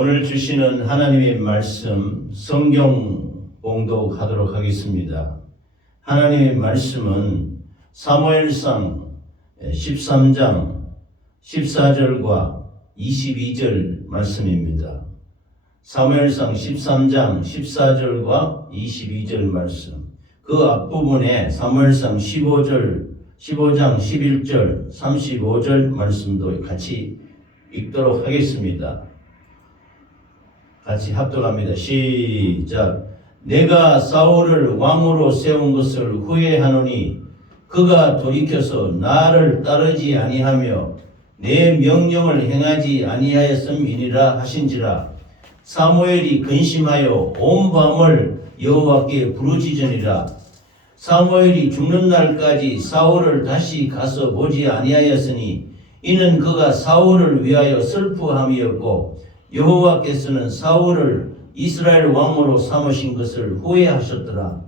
오늘 주시는 하나님의 말씀 성경 봉독하도록 하겠습니다. 하나님의 말씀은 사무엘상 13장 14절과 22절 말씀입니다. 사무엘상 13장 14절과 22절 말씀, 그 앞부분에 사무엘상 15장 11절 35절 말씀도 같이 읽도록 하겠습니다. 같이 합독합니다. 시작. 내가 사울을 왕으로 세운 것을 후회하노니 그가 돌이켜서 나를 따르지 아니하며 내 명령을 행하지 아니하였음이니라 하신지라. 사무엘이 근심하여 온 밤을 여호와께 부르짖으니라. 사무엘이 죽는 날까지 사울을 다시 가서 보지 아니하였으니 이는 그가 사울을 위하여 슬퍼함이었고 여호와께서는 사울을 이스라엘 왕으로 삼으신 것을 후회하셨더라.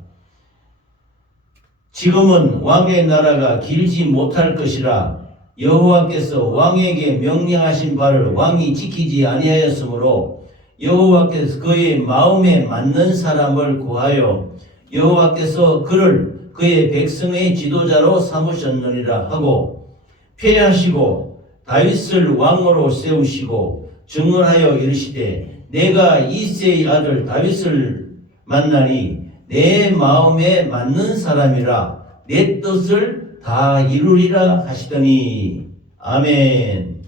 지금은 왕의 나라가 길지 못할 것이라. 여호와께서 왕에게 명령하신 바를 왕이 지키지 아니하였으므로 여호와께서 그의 마음에 맞는 사람을 구하여 여호와께서 그를 그의 백성의 지도자로 삼으셨느니라 하고 패하시고 다윗을 왕으로 세우시고 증언하여 이르시되 내가 이새의 아들 다윗을 만나니 내 마음에 맞는 사람이라 내 뜻을 다 이루리라 하시더니. 아멘.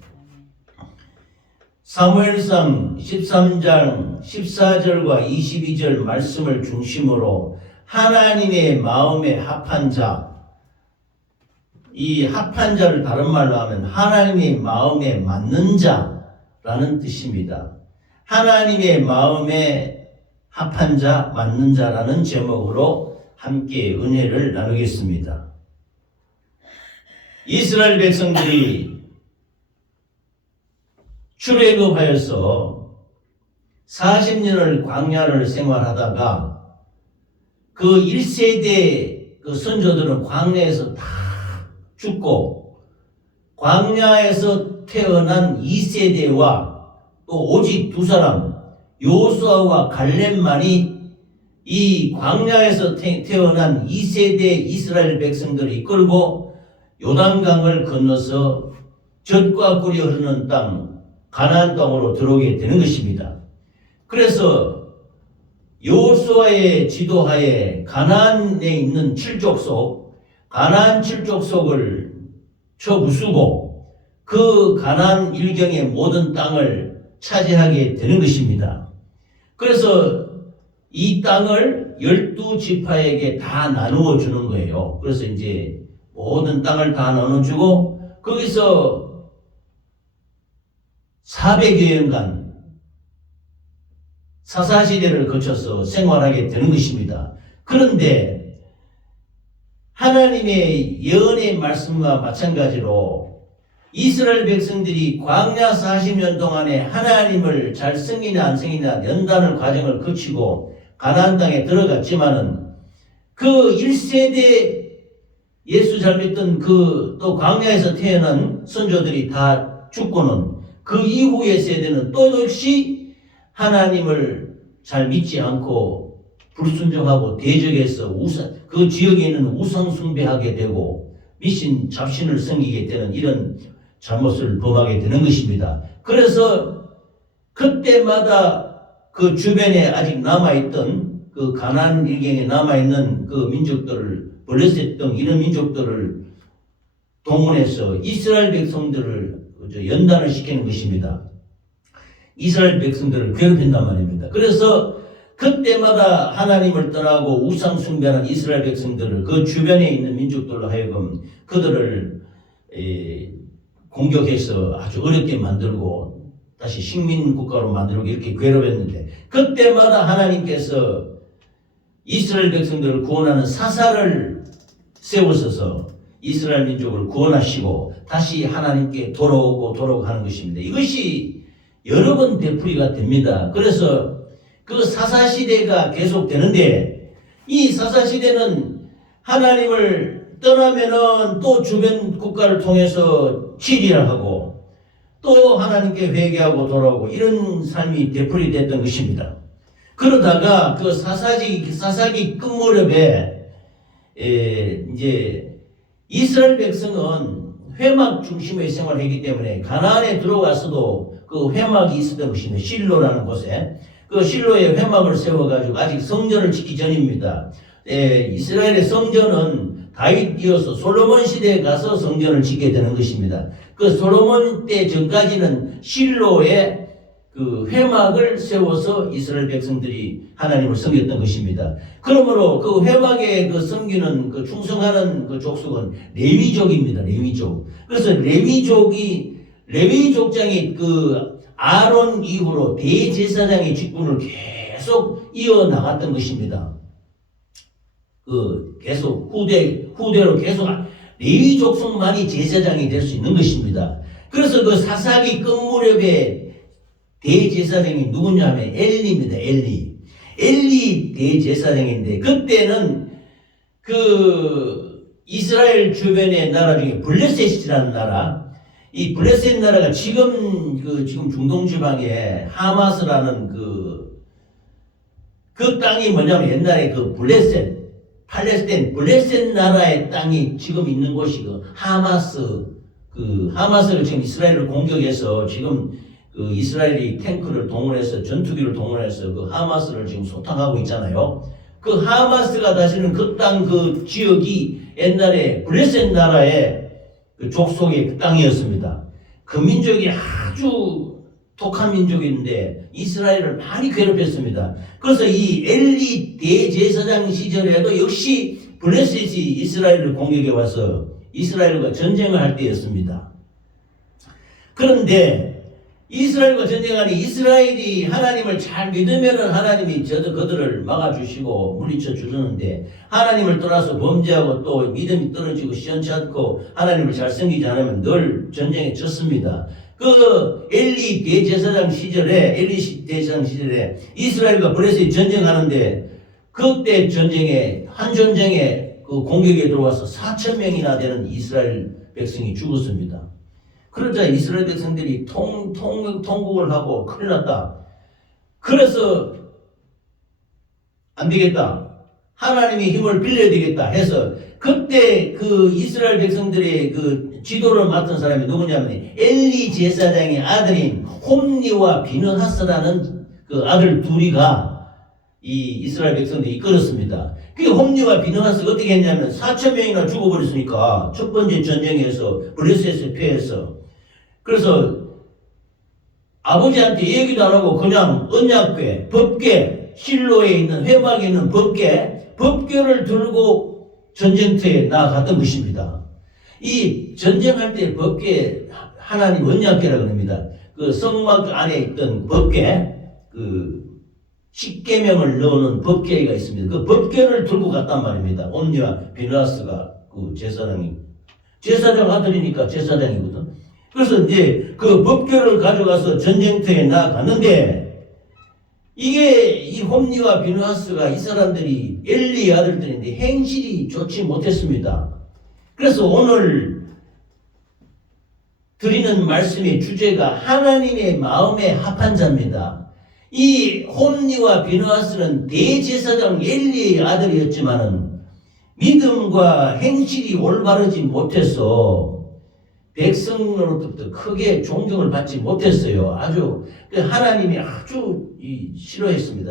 사무엘상 13장 14절과 22절 말씀을 중심으로 하나님의 마음에 합한 자, 이 합한 자를 다른 말로 하면 하나님의 마음에 맞는 자라는 뜻입니다. 하나님의 마음에 합한 자, 맞는 자라는 제목으로 함께 은혜를 나누겠습니다. 이스라엘 백성들이 출애굽하여서 40년을 광야를 생활하다가 그 1세대 그 선조들은 광야에서 다 죽고 광야에서 태어난 2세대와 또 오직 두 사람 여호수아와 갈렙만이 이 광야에서 태어난 2세대 이스라엘 백성들을 이끌고 요단강을 건너서 젖과 꿀이 흐르는 땅 가나안 땅으로 들어오게 되는 것입니다. 그래서 여호수아의 지도하에 가나안에 있는 칠족속, 가나안 칠족속을 쳐부수고 그 가나안 일경의 모든 땅을 차지하게 되는 것입니다. 그래서 이 땅을 12지파에게 다 나누어 주는 거예요. 그래서 이제 모든 땅을 다 나눠주고 거기서 400여년간 사사시대를 거쳐서 생활하게 되는 것입니다. 그런데 하나님의 예언의 말씀과 마찬가지로 이스라엘 백성들이 광야 40년 동안에 하나님을 잘 승리나 안 승리나 연단을 과정을 거치고 가나안 땅에 들어갔지만은 그 1세대 예수 잘 믿던 그 또 광야에서 태어난 선조들이 다 죽고는 그 이후의 세대는 또 역시 하나님을 잘 믿지 않고 불순종하고 대적해서 그 지역에 있는 우상 숭배하게 되고 미신 잡신을 섬기게 되는 이런 잘못을 범하게 되는 것입니다. 그래서 그때마다 그 주변에 아직 남아있던 그 가나안 일경에 남아있는 그 민족들을 블레셋 등 이런 민족들을 동원해서 이스라엘 백성들을 연단을 시키는 것입니다. 이스라엘 백성들을 괴롭힌단 말입니다. 그래서 그때마다 하나님을 떠나고 우상 숭배하는 이스라엘 백성들을 그 주변에 있는 민족들로 하여금 그들을 공격해서 아주 어렵게 만들고 다시 식민 국가로 만들고 이렇게 괴롭혔는데 그때마다 하나님께서 이스라엘 백성들을 구원하는 사사를 세우셔서 이스라엘 민족을 구원하시고 다시 하나님께 돌아오고 하는 것입니다. 이것이 여러 번 되풀이가 됩니다. 그래서 그 사사시대가 계속되는데 이 사사시대는 하나님을 떠나면은 또 주변 국가를 통해서 치리를 하고 또 하나님께 회개하고 돌아오고 이런 삶이 되풀이됐던 것입니다. 그러다가 그 사사기 끝무렵에 이제 이스라엘 백성은 회막 중심의 생활을 했기 때문에 가나안에 들어와서도 그 회막이 있었던 것입니다. 실로라는 곳에 그 실로에 회막을 세워가지고 아직 성전을 짓기 전입니다. 이스라엘의 성전은 다윗 이어서 솔로몬 시대에 가서 성전을 짓게 되는 것입니다. 그 솔로몬 때 전까지는 실로에 그 회막을 세워서 이스라엘 백성들이 하나님을 섬겼던 것입니다. 그러므로 그 회막에 그 섬기는 그 충성하는 그 족속은 레위족입니다. 레위족. 그래서 레위 족장이 그 아론 이후로 대제사장의 직분을 계속 이어나갔던 것입니다. 그 계속 후대로 계속 레위 족속만이 제사장이 될 수 있는 것입니다. 그래서 그 사사기 끝무렵에 대제사장이 누구냐면 엘리입니다. 엘리 대제사장인데 그때는 그 이스라엘 주변의 나라 중에 블레셋이라는 나라, 이 블레셋 나라가 지금 중동 지방에 하마스라는 그 땅이 뭐냐면 옛날에 그 팔레스타인 블레셋 나라의 땅이 지금 있는 곳이 그 하마스를 지금 이스라엘을 공격해서 지금 그 이스라엘이 탱크를 동원해서 전투기를 동원해서 그 하마스를 지금 소탕하고 있잖아요. 그 하마스가 다스리는 그 땅 그 지역이 옛날에 블레셋 나라의 그 족속의 그 땅이었습니다. 그 민족이 아주 독한 민족인데 이스라엘을 많이 괴롭혔습니다. 그래서 이 엘리 대제사장 시절에도 역시 블레셋이 이스라엘을 공격해 와서 이스라엘과 전쟁을 할 때였습니다. 그런데 이스라엘과 전쟁하니 이스라엘이 하나님을 잘 믿으면은 하나님이 그들을 막아주시고 물리쳐 주는데 하나님을 떠나서 범죄하고 또 믿음이 떨어지고 시원치 않고 하나님을 잘 섬기지 않으면 늘 전쟁에 졌습니다. 그 엘리 대제사장 시절에 이스라엘과 블레셋이 전쟁하는데 그때 한 전쟁에 그 공격에 들어와서 4,000명이나 되는 이스라엘 백성이 죽었습니다. 그러자 이스라엘 백성들이 통곡을 하고 큰일 났다. 그래서 안 되겠다. 하나님의 힘을 빌려야 되겠다 해서 그때 그 이스라엘 백성들의 그 지도를 맡은 사람이 누구냐면 엘리 제사장의 아들인 홈니와 비느하스라는 그 아들 둘이가 이 이스라엘 백성들이 이끌었습니다. 그 홈니와 비느하스가 어떻게 했냐면 4,000명이나 죽어버렸으니까 첫 번째 전쟁에서 블레셋에 패해서 그래서 아버지한테 얘기도 안 하고 그냥 언약궤, 법궤, 실로에 있는 회막에 있는 법궤를 들고 전쟁터에 나아갔던 것입니다. 이 전쟁할 때 법궤 하나님 언약궤라고 합니다. 그 성막 안에 있던 법궤, 그 십계명을 넣는 법궤가 있습니다. 그 법궤를 들고 갔단 말입니다. 옴니와 비느하스가 그 제사장 아들이니까 제사장이거든. 그래서 이제 그 법궤를 가져가서 전쟁터에 나아갔는데 이게 이 홈니와 비느하스가 이 사람들이 엘리의 아들들인데 행실이 좋지 못했습니다. 그래서 오늘 드리는 말씀의 주제가 하나님의 마음에 합한 자입니다. 이 홈니와 비느하스는 대제사장 엘리의 아들이었지만은 믿음과 행실이 올바르지 못해서 백성으로부터 크게 존경을 받지 못했어요. 하나님이 아주 싫어했습니다.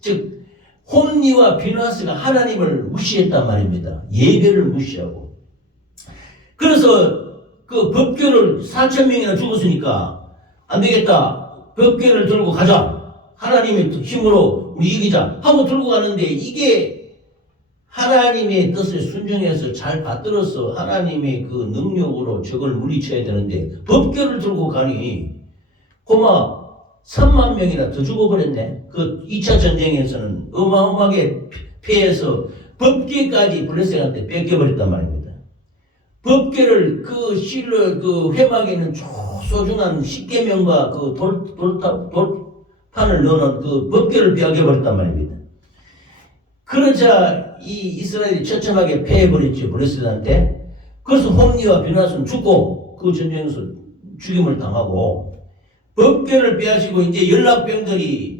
즉 홈니와 비느하스가 하나님을 무시했단 말입니다. 예배를 무시하고. 그래서 그 법궤를 4,000명이나 죽었으니까 안 되겠다. 법궤를 들고 가자. 하나님의 힘으로 우리 이기자 하고 들고 가는데 이게 하나님의 뜻에 순종해서 잘 받들어서 하나님의 그 능력으로 적을 물리쳐야 되는데 법궤를 들고 가니 고마 3만 명이나 더 죽어버렸네. 그 2차 전쟁에서는 어마어마하게 피해서 법궤까지 블레셋한테 뺏겨버렸단 말입니다. 법궤를 그 실로 그 회막에 있는 소중한 십계명과 그 돌판을 넣어놓은 그 법궤를 빼앗겨버렸단 말입니다. 그러자 이 이스라엘이 처참하게 패해버렸죠. 블레셋한테. 그래서 홈니와 비느하스는 죽고 그 전쟁에서 죽임을 당하고 법궤를 빼앗기고 이제 연락병들이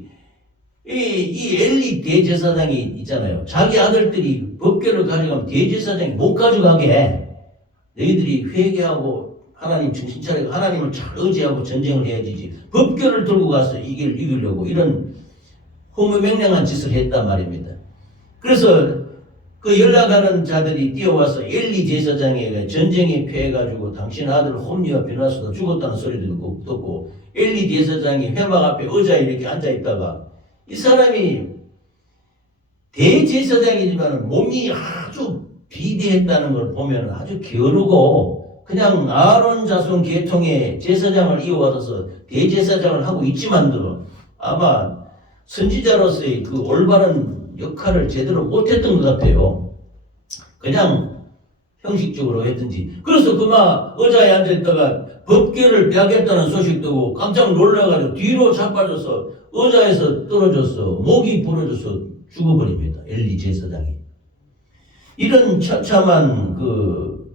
이 엘리 대제사장이 있잖아요. 자기 아들들이 법궤를 가져가면 대제사장이 못 가져가게 해. 너희들이 회개하고 하나님 정신 차리고 하나님을 잘 의지하고 전쟁을 해야지. 법궤를 들고 가서 이기려고 이런 허무맹랑한 짓을 했단 말입니다. 그래서 그 연락하는 자들이 뛰어와서 엘리 제사장에게 전쟁에 패해가지고 당신 아들 홈리와 비나스도 죽었다는 소리도 듣고 엘리 제사장이 회막 앞에 의자에 이렇게 앉아있다가 이 사람이 대제사장이지만 몸이 아주 비대했다는 걸 보면 아주 게으르고 그냥 아론 자손 계통의 제사장을 이어받아서 대제사장을 하고 있지만도 아마 선지자로서의 그 올바른 역할을 제대로 못했던 것 같아요. 그냥 형식적으로 했든지. 그래서 그만 의자에 앉아있다가 법궤를 빼앗겼다는 소식 듣고 깜짝 놀라가지고 뒤로 자빠져서 의자에서 떨어져서 목이 부러져서 죽어버립니다. 엘리 제사장이. 이런 처참한 그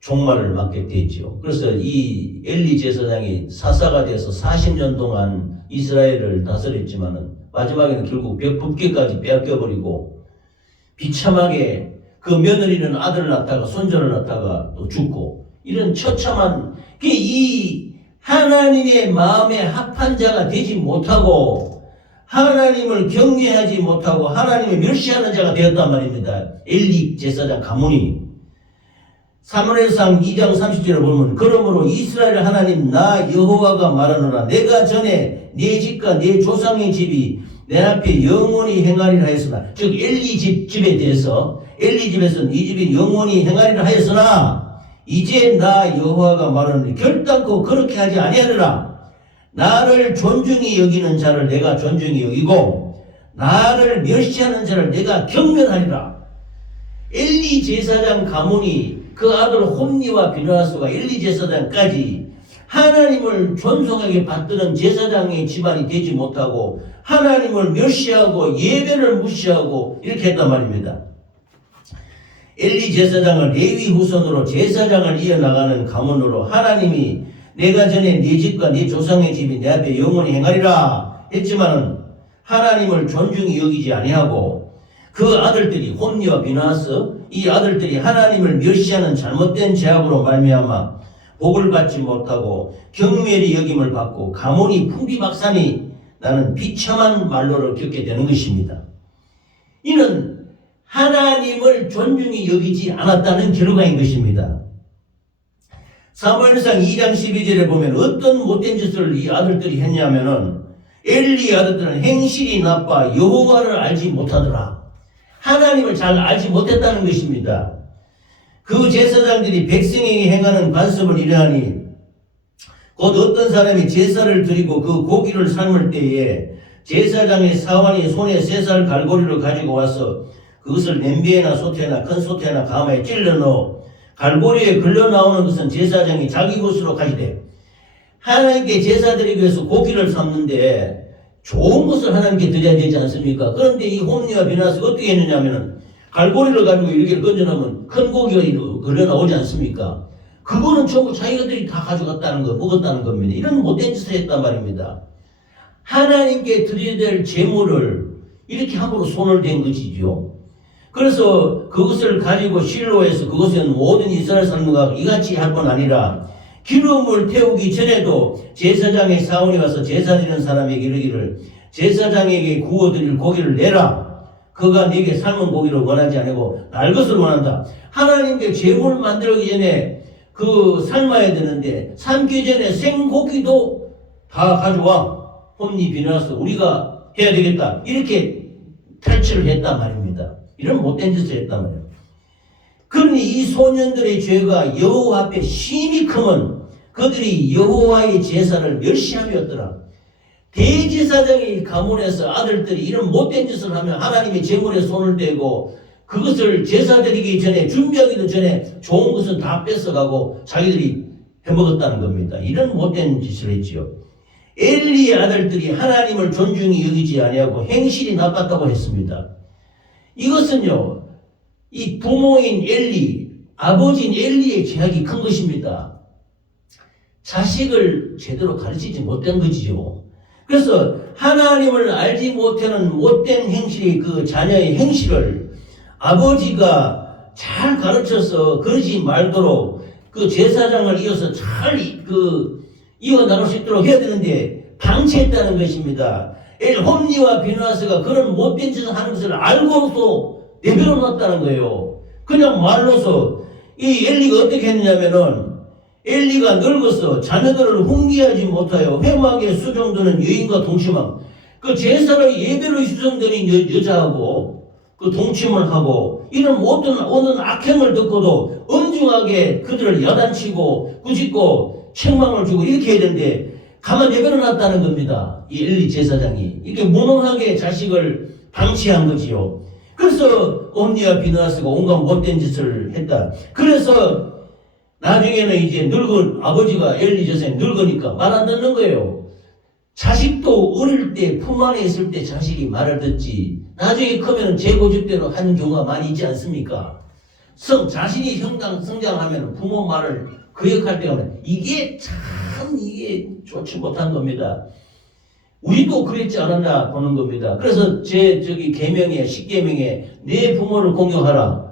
종말을 맞게 됐죠. 그래서 이 엘리 제사장이 사사가 돼서 40년 동안 이스라엘을 다스렸지만은 마지막에는 결국 법궤까지 빼앗겨버리고 비참하게 그 며느리는 아들을 낳다가 손자를 낳다가 또 죽고 이런 처참한 이 하나님의 마음에 합한 자가 되지 못하고 하나님을 경외하지 못하고 하나님을 멸시하는 자가 되었단 말입니다. 엘리 제사장 가문이. 사무엘상 2장 30절을 보면 그러므로 이스라엘 하나님 나 여호와가 말하노라 내가 전에 네 집과 네 조상의 집이 내 앞에 영원히 행하리라 하였으나 즉 엘리 집에 대해서 엘리 집에서는 이 집이 영원히 행하리라 하였으나 이제 나 여호와가 말하노니 결단코 그렇게 하지 아니하리라. 나를 존중히 여기는 자를 내가 존중히 여기고 나를 멸시하는 자를 내가 경멸하리라. 엘리 제사장 가문이 그 아들 홈리와 비느하스가 엘리 제사장까지 하나님을 존속하게 받드는 제사장의 집안이 되지 못하고 하나님을 멸시하고 예배를 무시하고 이렇게 했단 말입니다. 엘리 제사장을 레위 후손으로 제사장을 이어나가는 가문으로 하나님이 내가 전에 네 집과 네 조상의 집이 내 앞에 영원히 행하리라 했지만은 하나님을 존중히 여기지 아니하고 그 아들들이 홈리와 비느하스 이 아들들이 하나님을 멸시하는 잘못된 죄악으로 말미암아 복을 받지 못하고 경멸이 여김을 받고 가문이 풍비박산이 나는 비참한 말로를 겪게 되는 것입니다. 이는 하나님을 존중히 여기지 않았다는 결과인 것입니다. 사무엘상 2장 12절에 보면 어떤 못된 짓을 이 아들들이 했냐면은 엘리 아들들은 행실이 나빠 여호와를 알지 못하더라. 하나님을 잘 알지 못했다는 것입니다. 그 제사장들이 백성에게 행하는 관습을 이러하니 곧 어떤 사람이 제사를 드리고 그 고기를 삶을 때에 제사장의 사환이 손에 3살 갈고리를 가지고 와서 그것을 냄비에나 솥에나 큰 솥에나 가마에 찔러 넣어 갈고리에 걸려 나오는 것은 제사장이 자기 것으로 가지되 하나님께 제사 드리기 위해서 고기를 삶는데 좋은 것을 하나님께 드려야 되지 않습니까? 그런데 이 홈리와 비느하스가 어떻게 했느냐면은 갈고리를 가지고 이렇게 건져놓으면 큰 고기가 걸려 나오지 않습니까? 그거는 전부 자기들이 다 가져갔다는 거, 먹었다는 겁니다. 이런 못된 짓을 했단 말입니다. 하나님께 드려야 될 제물을 이렇게 함부로 손을 댄 것이죠. 그래서 그것을 가지고 실로에서 그것은 모든 이스라엘 사람들과 이같이 할 뿐 아니라 기름을 태우기 전에도 제사장의 사원이 와서 제사 지는 사람에게 이르기를 제사장에게 구워드릴 고기를 내라. 그가 네게 삶은 고기를 원하지 않고 날 것을 원한다. 하나님께 제물 만들기 전에 그 삶아야 되는데 삶기 전에 생고기도 다 가져와. 홈리 비느하스 우리가 해야 되겠다. 이렇게 탈취를 했단 말입니다. 이런 못된 짓을 했단 말이에요. 그러니 이 소년들의 죄가 여호와 앞에 심히 크면 그들이 여호와의 제사를 멸시함이었더라. 대제사장의 가문에서 아들들이 이런 못된 짓을 하면 하나님의 제물에 손을 대고 그것을 제사 드리기 전에 준비하기도 전에 좋은 것은 다 뺏어가고 자기들이 해먹었다는 겁니다. 이런 못된 짓을 했지요. 엘리의 아들들이 하나님을 존중히 여기지 아니하고 행실이 나빴다고 했습니다. 이것은요, 이 부모인 엘리, 아버지인 엘리의 죄악이 큰 것입니다. 자식을 제대로 가르치지 못한 거지요. 그래서 하나님을 알지 못하는 못된 행실이 그 자녀의 행실을 아버지가 잘 가르쳐서 그러지 말도록 그 제사장을 이어서 잘 이어나갈 수 있도록 해야 되는데 방치했다는 것입니다. 홈리와 비누아스가 그런 못된 짓을 하는 것을 알고도 내버려 놨다는 거예요. 그냥 말로서 이 엘리가 어떻게 했느냐면은 엘리가 늙어서 자녀들을 훈계하지 못하여 회막에 수종드는 여인과 동침함. 그 제사를 예배로 수종드는 여자하고 그 동침을 하고 이런 모든 악행을 듣고도 엄중하게 그들을 야단치고 꾸짖고 책망을 주고 이렇게 해야 되는데 가만 내버려 놨다는 겁니다. 이 엘리 제사장이 이렇게 무능하게 자식을 방치한 거지요. 그래서 옴니와 비느하스가 온갖 못된 짓을 했다. 그래서 나중에는 이제 늙은 아버지가 엘리 제사장이 늙으니까 말 안 듣는 거예요. 자식도 어릴 때 품 안에 있을 때 자식이 말을 듣지 나중에 크면 제 고집대로 하는 경우가 많이 있지 않습니까? 자신이 성장하면 부모 말을 거역할 때가 많아요. 이게 좋지 못한 겁니다. 우리도 그랬지 않았나 보는 겁니다. 그래서 계명에 10계명에 내 부모를 공경하라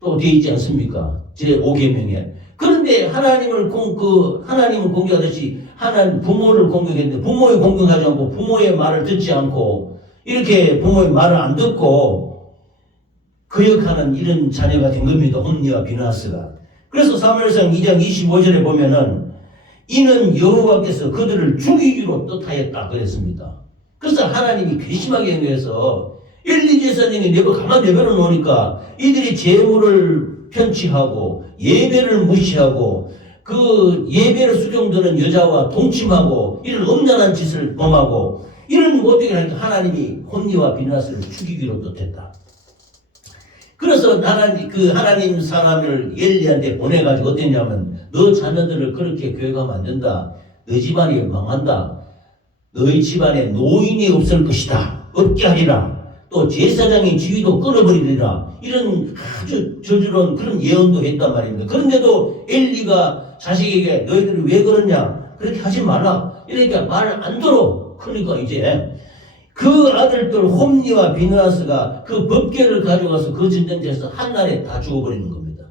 또 되어 있지 않습니까? 제 5계명에. 그런데 하나님을 공경하듯이 하나님 부모를 공경했는데 부모의 공경하지 않고 부모의 말을 듣지 않고 이렇게 부모의 말을 안 듣고 거역하는 이런 자녀가 된 겁니다. 홈리와 비느하스가. 그래서 사무엘상 2장 25절에 보면은 이는 여호와께서 그들을 죽이기로 뜻하였다 그랬습니다. 그래서 하나님이 괘씸하게 행해서 엘리 제사장이 가만 내버려 놓으니까 이들이 제물을 편취하고 예배를 무시하고 그 예배를 수종드는 여자와 동침하고 이런 엄란한 짓을 범하고 이런 어떻게 하니까 하나님이 홈리와 비느하스를 죽이기로 뜻했다. 그래서 하나님 사람을 엘리한테 보내가지고 어땠냐면 너 자녀들을 그렇게 교육하면 안 된다. 너 집안이 망한다. 너희 집안에 노인이 없을 것이다. 없게 하리라. 또 제사장의 지위도 끊어버리리라. 이런 아주 저주로운 그런 예언도 했단 말입니다. 그런데도 엘리가 자식에게 너희들이 왜 그러냐? 그렇게 하지 말라. 이러니까 말을 안 들어. 그러니까 이제 그 아들들 홈리와 비느하스가 그 법궤를 가져가서 그 전쟁터에서 한날에 다 죽어버리는 겁니다.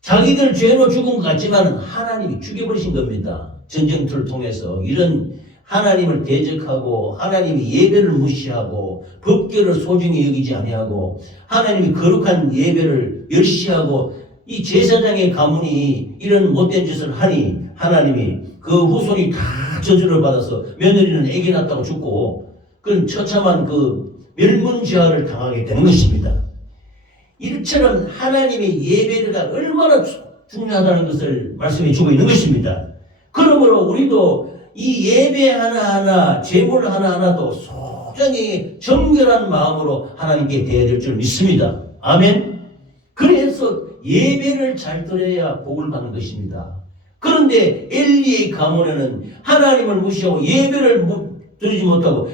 자기들 죄로 죽은 것 같지만 하나님이 죽여버리신 겁니다. 전쟁터를 통해서 이런 하나님을 대적하고 하나님이 예배를 무시하고 법궤를 소중히 여기지 아니하고 하나님이 거룩한 예배를 멸시하고 이 제사장의 가문이 이런 못된 짓을 하니 하나님이 그 후손이 다 저주를 받아서 며느리는 아기 낳았다고 죽고 그런 처참한 그 멸문지화를 당하게 되는 것입니다. 이처럼 하나님의 예배가 얼마나 중요하다는 것을 말씀해 주고 있는 것입니다. 그러므로 우리도 이 예배 하나하나, 제물 하나하나도 소중히 정결한 마음으로 하나님께 대해야 될 줄 믿습니다. 아멘. 그래서 예배를 잘 드려야 복을 받는 것입니다. 그런데 엘리의 가문에는 하나님을 무시하고 예배를 드리지 못하고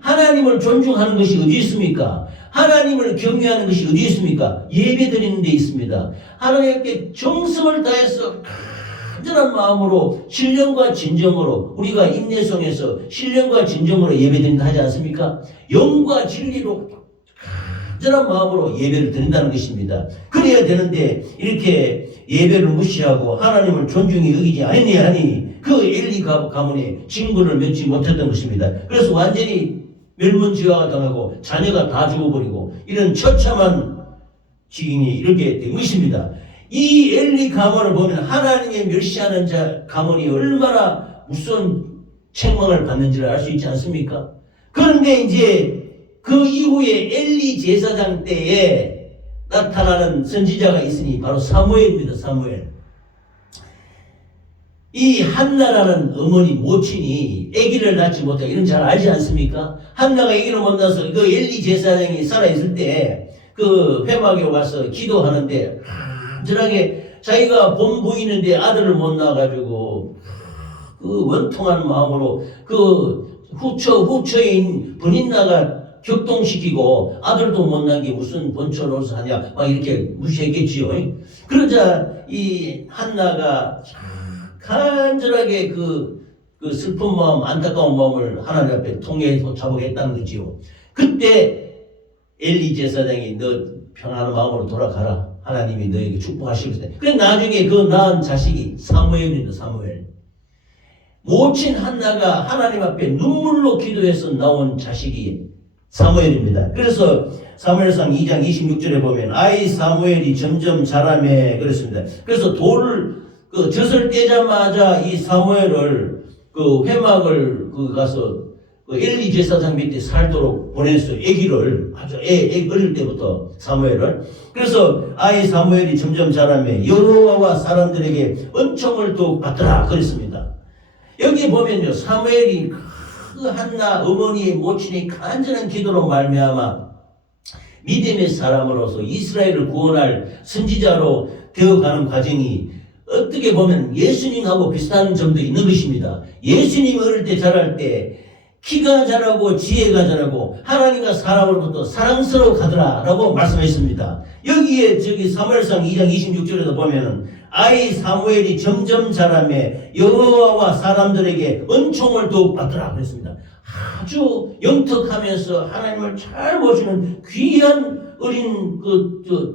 하나님을 존중하는 것이 어디 있습니까? 하나님을 경외하는 것이 어디 있습니까? 예배 드리는 데 있습니다. 하나님께 정성을 다해서 간절한 마음으로 신령과 진정으로 우리가 인내성에서 신령과 진정으로 예배 드린다 하지 않습니까? 영과 진리로 간절한 마음으로 예배를 드린다는 것입니다. 그래야 되는데 이렇게 예배를 무시하고 하나님을 존중히 여기지 아니하니 그 엘리 가문에 징벌을 맺지 못했던 것입니다. 그래서 완전히 멸문지화가 당하고 자녀가 다 죽어버리고 이런 처참한 지경이 이렇게 된 것입니다. 이 엘리 가문을 보면 하나님의 멸시하는 가문이 얼마나 무서운 책망을 받는지를 알 수 있지 않습니까? 그런데 이제 그 이후에 엘리 제사장 때에 나타나는 선지자가 있으니 바로 사무엘입니다. 사무엘. 이 한나라는 어머니 모친이 아기를 낳지 못하고 이런 잘 알지 않습니까? 한나가 아기를 못 낳아서 그 엘리 제사장이 살아있을 때 그 회막에 와서 기도하는데 간절하게 자기가 본 부인인데 아들을 못 낳아가지고 그 원통한 마음으로 그 후처인 분인나가 격동시키고 아들도 못난 게 무슨 본처 노릇을 하냐 막 이렇게 무시했겠지요. 그러자 이 한나가 간절하게 그 슬픈 마음, 안타까운 마음을 하나님 앞에 통해서 자복했다는 거지요. 그때 엘리 제사장이 너 평안한 마음으로 돌아가라. 하나님이 너에게 축복하시고 있다. 그래 나중에 그 낳은 자식이 사무엘입니다. 사무엘. 모친 한나가 하나님 앞에 눈물로 기도해서 나온 자식이 사무엘입니다. 그래서 사무엘상 2장 26절에 보면 아이 사무엘이 점점 자라매 그랬습니다. 그래서 돌을 젖을 떼자마자 이 사무엘을 회막을 가서 엘리 제사장 밑에 살도록 보냈어요. 아기를 아주 어릴 때부터 사무엘을. 그래서 아이 사무엘이 점점 자라매 여호와와 사람들에게 은총을 더욱 받더라 그랬습니다. 여기 보면요 사무엘이 그 한나 어머니의 모친이 간절한 기도로 말미암아 믿음의 사람으로서 이스라엘을 구원할 선지자로 되어가는 과정이 어떻게 보면 예수님하고 비슷한 점도 있는 것입니다. 예수님 어릴 때 자랄 때 키가 자라고 지혜가 자라고 하나님과 사람으로부터 사랑스러워 가더라 라고 말씀했습니다. 여기에 사무엘상 2장 26절에도 보면은 아이 사무엘이 점점 자라매 여호와와 사람들에게 은총을 더욱 받더라 그랬습니다. 아주 영특하면서 하나님을 잘 모시는 귀한 어린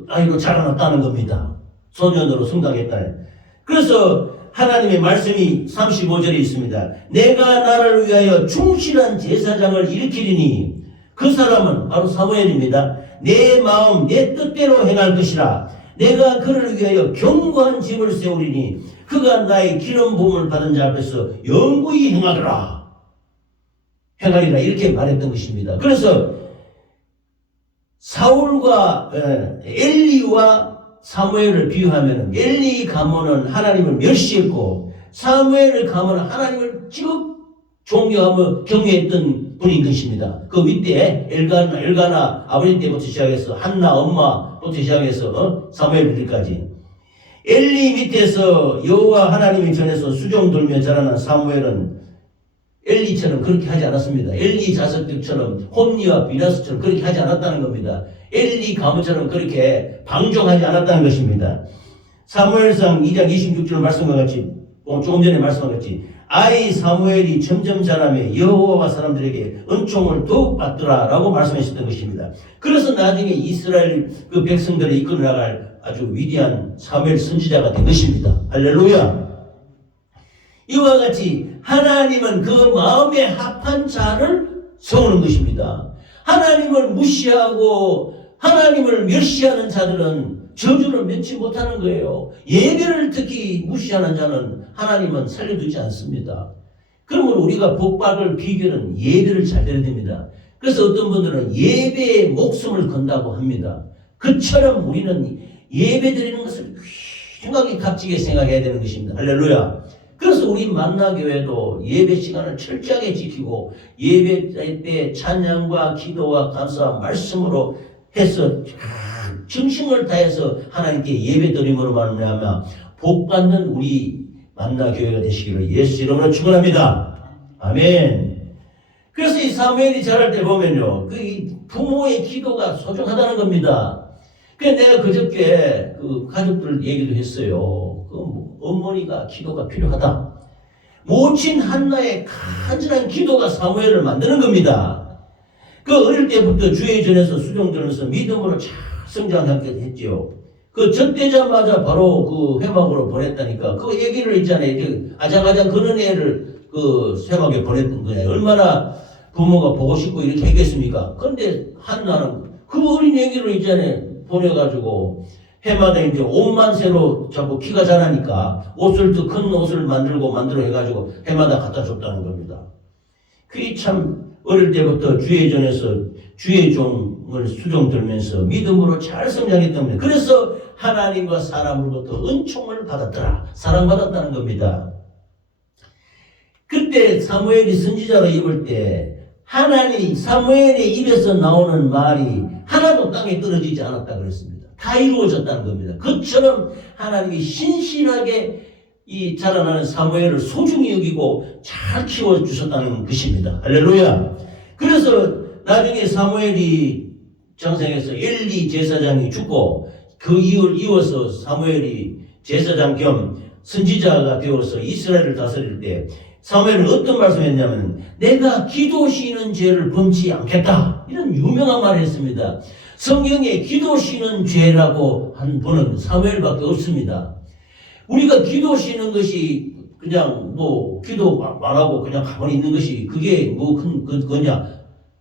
아이로 자라났다는 겁니다. 소년으로 성장했다는. 그래서 하나님의 말씀이 35절에 있습니다. 내가 나를 위하여 충실한 제사장을 일으키리니 그 사람은 바로 사무엘입니다. 내 마음 내 뜻대로 행할 것이라. 내가 그를 위하여 견고한 집을 세우리니 그가 나의 기름 부음을 받은 자 앞에서 영구히 행하리라. 이렇게 말했던 것입니다. 그래서 사울과 엘리와 사무엘을 비유하면 엘리 가문은 하나님을 멸시했고 사무엘 가문은 하나님을 지극 존경하며 경외했던 분인 것입니다. 그 윗대 엘가나 아버지 때부터 시작해서 한나 엄마부터 시작해서 사무엘까지 엘리 밑에서 여호와 하나님이 전에서 수종 들며 자라난 사무엘은 엘리처럼 그렇게 하지 않았습니다. 엘리 자식들처럼 홈니와 비나스처럼 그렇게 하지 않았다는 겁니다. 엘리 가문처럼 그렇게 방종하지 않았다는 것입니다. 사무엘상 2장 26절 말씀과 같이 조금 전에 말씀과 같이 아이 사무엘이 점점 자라며 여호와와 사람들에게 은총을 더욱 받더라 라고 말씀하셨던 것입니다. 그래서 나중에 이스라엘 그 백성들을 이끌어 나갈 아주 위대한 사무엘 선지자가 된 것입니다. 할렐루야. 이와 같이 하나님은 그 마음에 합한 자를 세우는 것입니다. 하나님을 무시하고 하나님을 멸시하는 자들은 저주를 면치 못하는 거예요. 예배를 특히 무시하는 자는 하나님은 살려두지 않습니다. 그러면 우리가 복받을 비결은 예배를 잘 드려야 됩니다. 그래서 어떤 분들은 예배에 목숨을 건다고 합니다. 그처럼 우리는 예배 드리는 것을 귀중하게 값지게 생각해야 되는 것입니다. 할렐루야. 그래서 우리 만나교회도 예배 시간을 철저하게 지키고 예배 때 찬양과 기도와 감사와 말씀으로 해서 정신을 다해서 하나님께 예배 드림으로 말미암아 복받는 우리 만나교회가 되시기를 예수 이름으로 축원합니다. 아멘. 그래서 이 사무엘이 자랄 때 보면요, 그 부모의 기도가 소중하다는 겁니다. 그래서 내가 그저께 그 가족들 얘기도 했어요. 어머니가 기도가 필요하다. 모친 한나의 간절한 기도가 사무엘을 만드는 겁니다. 그 어릴 때부터 주의 전에서 수종들면서 믿음으로 잘 성장하게 했지요. 그 젖되자마자 바로 그 회막으로 보냈다니까. 그 얘기를 있잖아요. 아장아장 그런 애를 그 회막에 보냈던 거예요. 얼마나 부모가 보고 싶고 이렇게 했겠습니까? 그런데 한나는 그 어린 애기를 있잖아요. 보내가지고 해마다 이제 옷만 새로 자꾸 키가 자라니까 옷을 더 큰 옷을 만들어 해가지고 해마다 갖다 줬다는 겁니다. 그게 참 어릴 때부터 주의 전에서 주의 종을 수종 들면서 믿음으로 잘 성장했던 겁니다. 그래서 하나님과 사람으로부터 은총을 받았더라. 사랑받았다는 겁니다. 그때 사무엘이 선지자로 입을 때 하나님 사무엘의 입에서 나오는 말이 하나도 땅에 떨어지지 않았다 그랬습니다. 다 이루어졌다는 겁니다. 그처럼 하나님이 신실하게 이 자라나는 사무엘을 소중히 여기고 잘 키워주셨다는 것입니다. 할렐루야. 그래서 나중에 사무엘이 장성해서 엘리 제사장이 죽고 그 이어서 사무엘이 제사장 겸 선지자가 되어서 이스라엘을 다스릴 때 사무엘은 어떤 말씀했냐면 내가 기도 쉬는 죄를 범치 않겠다 이런 유명한 말을 했습니다. 성경에 기도 쉬는 죄라고 한 분은 사무엘밖에 없습니다. 우리가 기도 쉬는 것이 그냥 뭐 기도 안 하고 그냥 가만히 있는 것이 그게 뭐 큰 거냐?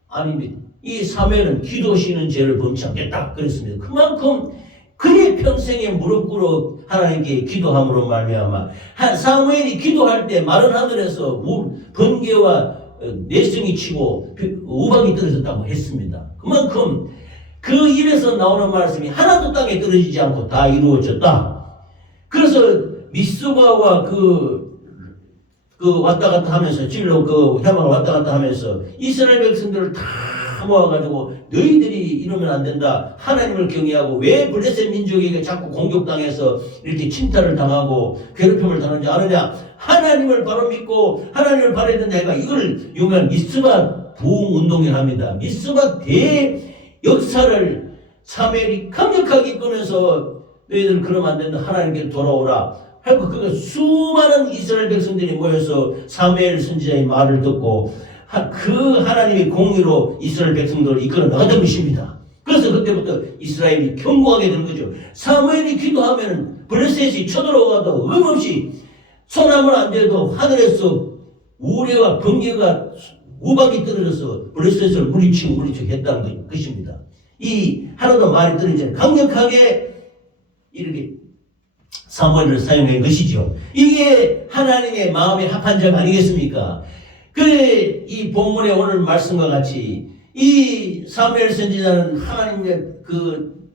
아닙니다. 이 사무엘은 기도 쉬는 죄를 범치 않겠다 그랬습니다. 그만큼 그의 평생에 무릎 꿇어 하나님께 기도함으로 말미암아 사무엘이 기도할 때 마른 하늘에서 번개와 내성이 치고 우박이 떨어졌다고 했습니다. 그만큼 그 입에서 나오는 말씀이 하나도 땅에 떨어지지 않고 다 이루어졌다. 그래서 미스바와 그 왔다 갔다 하면서 진로 그 해막을 왔다 갔다 하면서 이스라엘 백성들을 다 모아가지고 너희들이 이러면 안 된다. 하나님을 경외하고 왜 블레셋 민족에게 자꾸 공격당해서 이렇게 침탈을 당하고 괴롭힘을 당하는지 아느냐. 하나님을 바로 믿고 하나님을 바라야 된다. 내가 이걸 유명한 미스바 부흥운동이라 합니다. 미스바 대역사를 사무엘이 강력하게 이끌면서 너희들 그러면 안 된다. 하나님께 돌아오라. 하고 그 수많은 이스라엘 백성들이 모여서 사무엘 선지자의 말을 듣고 그 하나님의 공의로 이스라엘 백성들을 이끌어 나가던 것입니다. 그래서 그때부터 이스라엘이 견고하게 된 거죠. 사무엘이 기도하면 블레셋이 쳐들어가도 의무없이 소나무 안 돼도 하늘에서 우레와 번개가 우박이 떨어져서 블레셋을 물리치고 했다는 것입니다. 이 하나도 말이 떨어지지 않아요. 강력하게 이렇게 사무엘을 사용한 것이죠. 이게 하나님의 마음에 합한 점 아니겠습니까? 그래 이 본문의 오늘 말씀과 같이 이 사무엘 선지자는 하나님의 그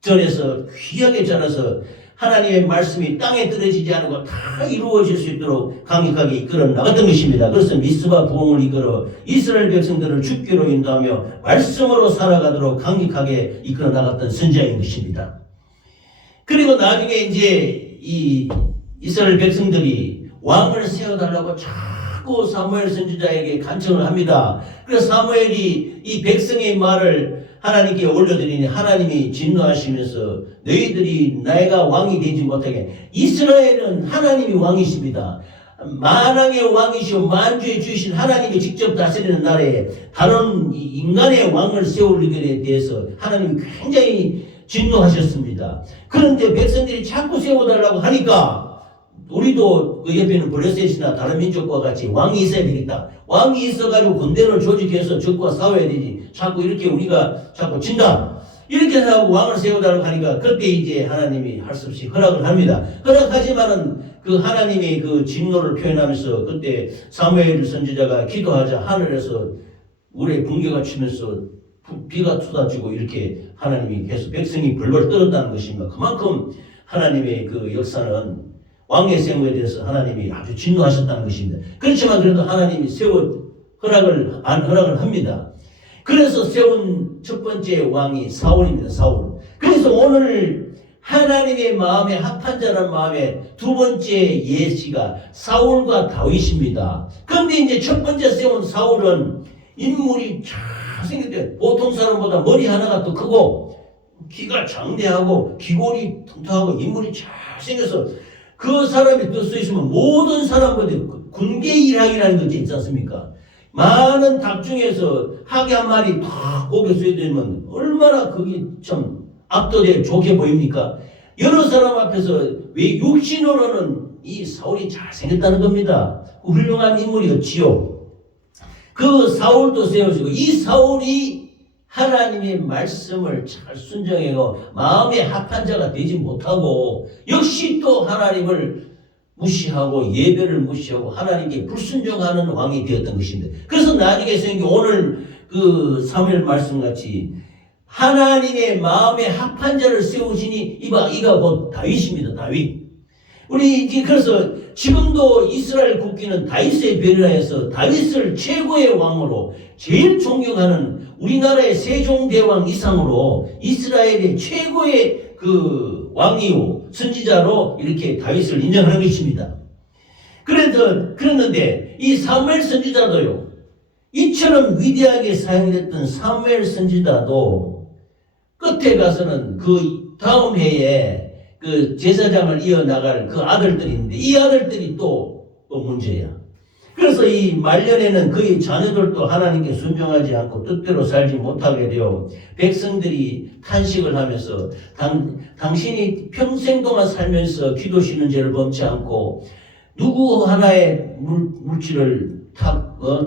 전에서 귀하게 자라서 하나님의 말씀이 땅에 떨어지지 않고 다 이루어질 수 있도록 강력하게 이끌어 나갔던 것입니다. 그래서 미스바 부흥을 이끌어 이스라엘 백성들을 주께로 인도하며 말씀으로 살아가도록 강력하게 이끌어 나갔던 선지자인 것입니다. 그리고 나중에 이제 이 이스라엘 백성들이 왕을 세워달라고 자꾸 사무엘 선지자에게 간청을 합니다. 그래서 사무엘이 이 백성의 말을 하나님께 올려드리니 하나님이 진노하시면서 너희들이 내가 왕이 되지 못하게 이스라엘은 하나님이 왕이십니다. 만왕의 왕이시오 만주의 주이신 하나님이 직접 다스리는 나라에 다른 인간의 왕을 세울 일에 대해서 하나님이 굉장히 진노하셨습니다. 그런데 백성들이 자꾸 세워달라고 하니까 우리도 그 옆에 있는 블레셋이나 다른 민족과 같이 왕이 있어야 되겠다. 왕이 있어가지고 군대를 조직해서 적과 싸워야 되지. 자꾸 이렇게 우리가 자꾸 진다. 이렇게 하고 왕을 세워달라고 하니까 그때 이제 하나님이 할 수 없이 허락을 합니다. 허락하지만은 그 하나님의 그 진노를 표현하면서 그때 사무엘 선지자가 기도하자 하늘에서 우레 번개가 치면서 비가 쏟아지고 이렇게 하나님이 계속 백성이 벌벌 떨었다는 것입니다. 그만큼 하나님의 그 역사는 왕의 생물에 대해서 하나님이 아주 진노하셨다는 것입니다. 그렇지만 그래도 하나님이 허락을 합니다. 그래서 세운 첫 번째 왕이 사울입니다. 사울. 그래서 오늘 하나님의 마음에 합한 자라는 마음에 두 번째 예시가 사울과 다윗입니다. 그런데 이제 첫 번째 세운 사울은 인물이 잘생겼대요. 보통 사람보다 머리 하나가 더 크고 키가 장대하고 귀골이 통통하고 인물이 잘생겨서 그 사람이 또 써있으면 모든 사람들이 군계 일학이라는 것이 있지 않습니까? 많은 닭 중에서 하기 한 마리 다 고개 써있으면 얼마나 그게 참 압도되게 좋게 보입니까? 여러 사람 앞에서 왜 육신으로는 이 사울이 잘생겼다는 겁니다. 훌륭한 인물이었지요. 그 사울도 세워지고 이 사울이 하나님의 말씀을 잘 순종하고 마음에 합한 자가 되지 못하고 역시 또 하나님을 무시하고 예배를 무시하고 하나님께 불순종하는 왕이 되었던 것입니다. 그래서 나중에 생긴 오늘 그 사무엘 말씀같이 하나님의 마음에 합한 자를 세우시니 이가 곧 다윗입니다. 다윗. 우리 이제 그래서 지금도 이스라엘 국기는 다윗의 배려해서 다윗을 최고의 왕으로 제일 존경하는 우리나라의 세종대왕 이상으로 이스라엘의 최고의 그 왕이요 선지자로 이렇게 다윗을 인정하는 것입니다. 그런데 이 사무엘 선지자도요 이처럼 위대하게 사용됐던 사무엘 선지자도 끝에 가서는 그 다음 해에 그 제사장을 이어나갈 그 아들들인데 이 아들들이 또 문제야. 그래서 이 말년에는 그의 자녀들도 하나님께 순종하지 않고 뜻대로 살지 못하게 되어 백성들이 탄식을 하면서 당신이 평생 동안 살면서 기도 쉬는 죄를 범치 않고 누구 하나의 물질을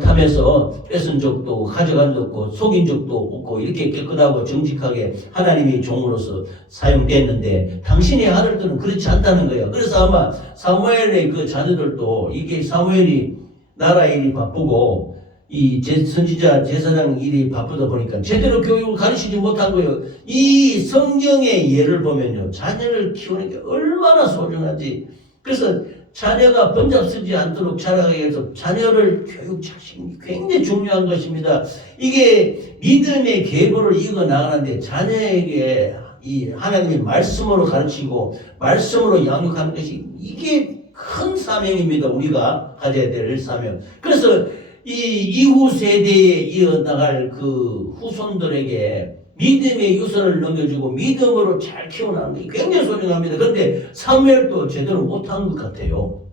탐해서 뺏은 적도 가져간 적도 속인 적도 없고 이렇게 깨끗하고 정직하게 하나님의 종으로서 사용됐는데 당신의 아들들은 그렇지 않다는 거예요. 그래서 아마 사무엘의 그 자녀들도 이게 사무엘이 나라 일이 바쁘고 이 선지자 제사장 일이 바쁘다 보니까 제대로 교육을 가르치지 못한 거예요. 이 성경의 예를 보면요, 자녀를 키우는 게 얼마나 소중한지. 그래서 자녀가 번잡쓰지 않도록 자라게 해서 자녀를 교육 자식이 굉장히 중요한 것입니다. 이게 믿음의 계보를 이어 나가는데 자녀에게 이 하나님의 말씀으로 가르치고 말씀으로 양육하는 것이 이게 큰 사명입니다. 우리가 가져야 될 사명. 그래서 이 이후 세대에 이어나갈 그 후손들에게 믿음의 유서를 넘겨주고 믿음으로 잘 키워나가는 게 굉장히 소중합니다. 그런데 사무엘도 제대로 못한 것 같아요.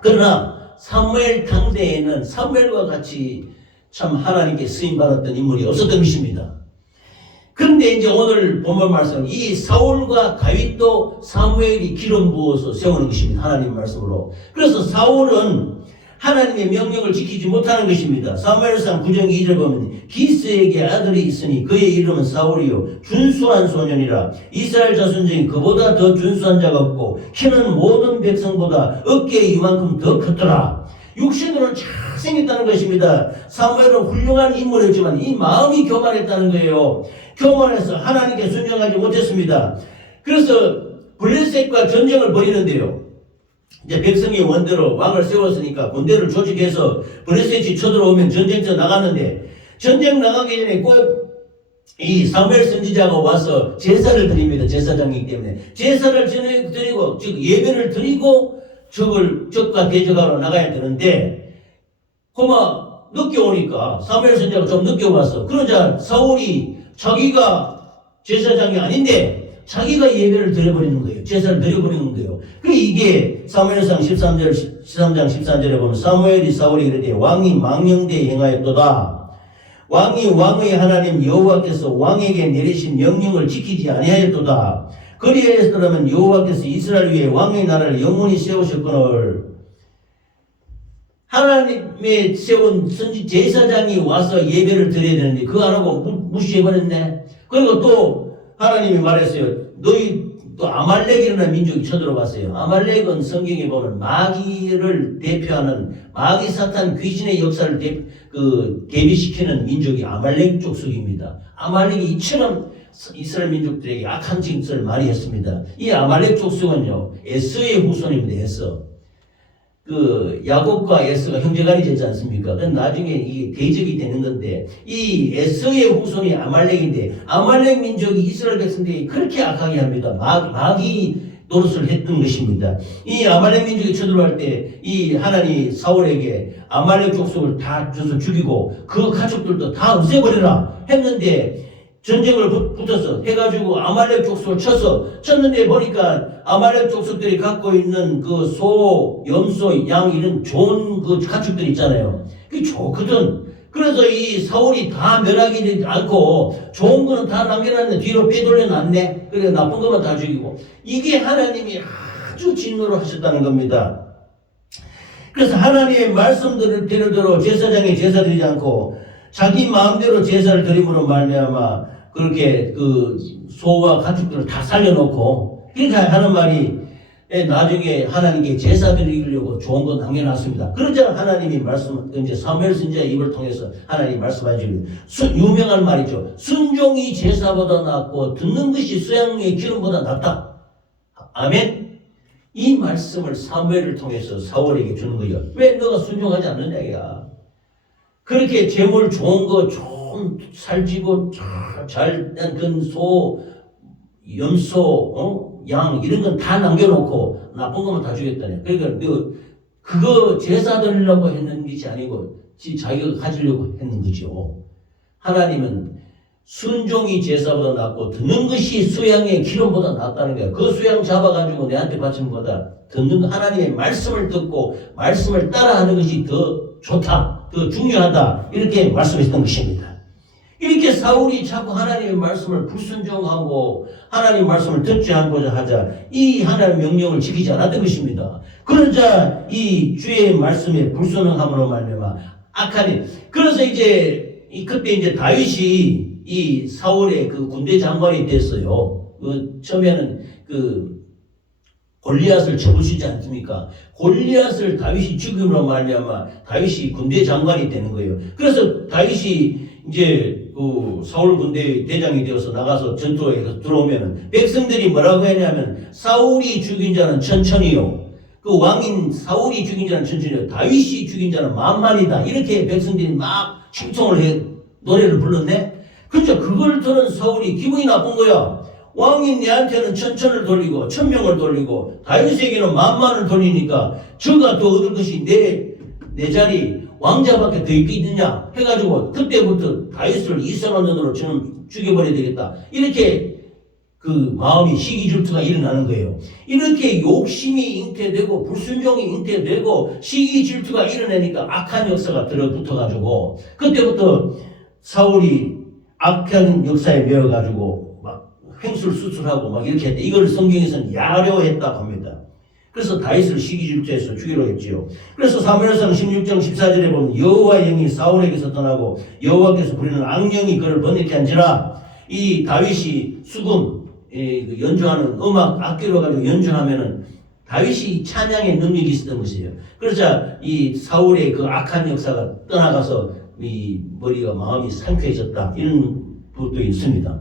그러나 사무엘 당대에는 사무엘과 같이 참 하나님께 쓰임받았던 인물이 없었던 것입니다. 그런데 이제 오늘 본문 말씀, 이 사울과 다윗도 사무엘이 기름 부어서 세우는 것입니다. 하나님 말씀으로. 그래서 사울은 하나님의 명령을 지키지 못하는 것입니다. 사무엘상 9장 2절 보면 기스에게 아들이 있으니 그의 이름은 사울이요 준수한 소년이라. 이스라엘 자손 중에 그보다 더 준수한 자가 없고 키는 모든 백성보다 어깨에 이만큼 더 컸더라. 육신으로는 잘생겼다는 것입니다. 사무엘은 훌륭한 인물이었지만 이 마음이 교만했다는 거예요. 교만해서 하나님께 순종하지 못했습니다. 그래서 블레셋과 전쟁을 벌이는데요, 이제 백성이 원대로 왕을 세웠으니까 군대를 조직해서 블레셋이 쳐들어오면 전쟁터 나갔는데 전쟁 나가기 전에 꼭 이 사무엘 선지자가 와서 제사를 드립니다. 제사장이기 때문에 제사를 드리고 즉 예배를 드리고 적과 대적하러 나가야 되는데 그만 늦게 오니까 사무엘 선지자가 좀 늦게 왔어. 그러자 사울이 자기가 제사장이 아닌데 자기가 예배를 드려버리는 거예요. 제사를 드려버리는 거예요. 그래 이게 사무엘상 13장 14절에 보면 사무엘이 사울이 이르되 왕이 망령되이 행하였도다. 왕이 왕의 하나님 여호와께서 왕에게 내리신 명령을 지키지 아니하였도다. 그리하였더라면 여호와께서 이스라엘 위에 왕의 나라를 영원히 세우셨거늘. 하나님의 세운 선지 제사장이 와서 예배를 드려야 되는데 그거 안 하고 무시해버렸네. 그리고 또 하나님이 말했어요. 너희 또 아말렉이라는 민족이 쳐들어갔어요. 아말렉은 성경에 보면 마귀를 대표하는 마귀 사탄 귀신의 역사를 대비시키는 민족이 아말렉 족속입니다. 아말렉이 이처럼 이스라엘 민족들에게 악한 짓을 많이 했습니다. 이 아말렉 족속은요 에서의 후손입니다. 에서. 야곱과 에서가 형제간이 되지 않습니까? 그럼 나중에 이게 대적이 되는 건데, 이 에서의 후손이 아말렉인데, 아말렉 민족이 이스라엘 백성들이 그렇게 악하게 합니다. 마귀 노릇을 했던 것입니다. 이 아말렉 민족이 쳐들어갈 때, 이 하나님 사울에게 아말렉 족속을 다 줘서 죽이고, 그 가족들도 다 없애버리라 했는데, 전쟁을 붙어서 해가지고 아말렉 족속을 쳤는데 보니까 아말렉 족속들이 갖고 있는 그 소, 염소, 양 이런 좋은 그 가축들 있잖아요. 그게 좋거든. 그래서 이 사울이 다 멸하지 않고 좋은 거는 다 남겨놨네. 뒤로 빼돌려 놨네. 그래 나쁜 것만 다 죽이고. 이게 하나님이 아주 진노를 하셨다는 겁니다. 그래서 하나님의 말씀들을 대로 제사장이 제사 드리지 않고 자기 마음대로 제사를 드림으로 말미암아 그렇게 그 소와 가축들을 다 살려놓고 그렇게 하는 말이 나중에 하나님께 제사 드리려고 좋은 거 남겨놨습니다. 그러자 하나님이 이제 사무엘 선지자의 입을 통해서 하나님이 말씀하시는 유명한 말이죠. 순종이 제사보다 낫고 듣는 것이 수양의 기름보다 낫다. 아멘. 이 말씀을 사무엘을 통해서 사울에게 주는 거예요. 왜 너가 순종하지 않느냐 이야. 그렇게 재물 좋은 거 좀 살찌고 잘된 소, 염소, 양 이런 건 다 남겨놓고 나쁜 것만 다 주겠다네. 그러니까 그거 제사 드리려고 했는 것이 아니고 자기가 가지려고 했는 거죠. 하나님은 순종이 제사보다 낫고 듣는 것이 수양의 기름보다 낫다는 거야. 그 수양 잡아가지고 내한테 바치는 것보다 듣는 하나님의 말씀을 듣고 말씀을 따라하는 것이 더 좋다, 더 중요하다, 이렇게 말씀했던 것입니다. 이렇게 사울이 자꾸 하나님의 말씀을 불순종하고 하나님 말씀을 듣지 않고자 하자 이 하나님의 명령을 지키지 않았던 것입니다. 그러자 이 주의 말씀에 불순응함으로 말미암아 악하니, 그래서 이제 그때 이제 다윗이 이 사울의 그 군대 장관이 됐어요. 처음에는 골리앗을 쳐부수지 않습니까? 골리앗을 다윗이 죽임으로 말미암아 다윗이 군대 장관이 되는 거예요. 그래서 다윗이 이제 사울 군대 대장이 되어서 나가서 전투에 들어오면은 백성들이 뭐라고 했냐면 사울이 죽인 자는 천천히요. 그 왕인 사울이 죽인 자는 천천히요. 다윗이 죽인 자는 만만이다. 이렇게 백성들이 막 칭송을 해 노래를 불렀네. 그렇죠. 그걸 들은 사울이 기분이 나쁜 거야. 왕인 내한테는 천천을 돌리고 천명을 돌리고 다윗에게는 만만을 돌리니까 저가 더 얻을 것이 내 자리 왕자밖에 더 있겠느냐 해가지고 그때부터 다윗을 이스라엘로 저는 죽여버려야 되겠다. 이렇게 그 마음이 시기질투가 일어나는 거예요. 이렇게 욕심이 잉태되고 불순종이 잉태되고 시기질투가 일어나니까 악한 역사가 들어붙어가지고 그때부터 사울이 악한 역사에 매여가지고 막 횡술수술하고 막 이렇게 했대. 이걸 성경에서는 야려했다고 합니다. 그래서 다윗을 시기질투해서 죽이려 했지요. 그래서 사무엘상 16장 14절에 보면 여호와의 영이 사울에게서 떠나고 여호와께서 부리는 악령이 그를 번뇌케 한지라. 이 다윗이 수금 연주하는 음악 악기로 가지고 연주하면은 다윗이 찬양의 능력이 있었던 것이에요. 그러자 이 사울의 그 악한 역사가 떠나가서 이 머리가 마음이 상쾌해졌다, 이런 것도 있습니다.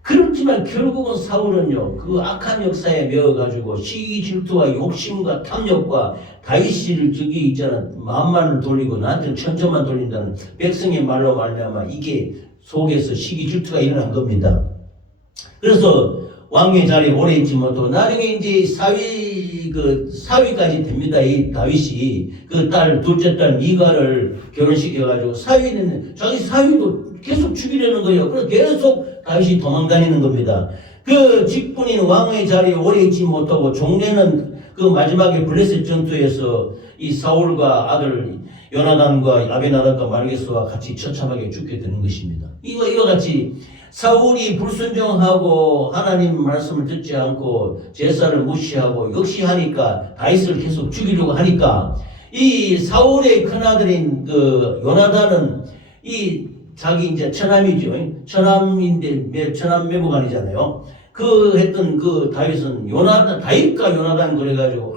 그렇지만 결국은 사울은요 그 악한 역사에 매어가지고 시기질투와 욕심과 탐욕과 다윗을 저기 있잖아 만만을 돌리고 나한테는 천천만 돌린다는 백성의 말로 말미암아 이게 속에서 시기질투가 일어난 겁니다. 그래서 왕의 자리에 오래 있지 못하고 나중에 이제 사위까지 됩니다. 이 다윗이 그 딸 둘째 딸 미가를 결혼시켜가지고 사위는 자기 사위도 계속 죽이려는 거예요. 그래서 계속 다윗이 도망다니는 겁니다. 그 직분인 왕의 자리에 오래 있지 못하고 종래는 그 마지막에 블레셋 전투에서 이 사울과 아들 요나단과 아비나답과 말게스와 같이 처참하게 죽게 되는 것입니다. 이와 같이 사울이 불순종하고 하나님 말씀을 듣지 않고 제사를 무시하고 역시하니까 다윗을 계속 죽이려고 하니까 이 사울의 큰아들인 그 요나단은 이 자기 이제 처남이죠. 처남인데 처남 매부간이잖아요. 그 했던 그 다윗은 다윗과 요나단 그래가지고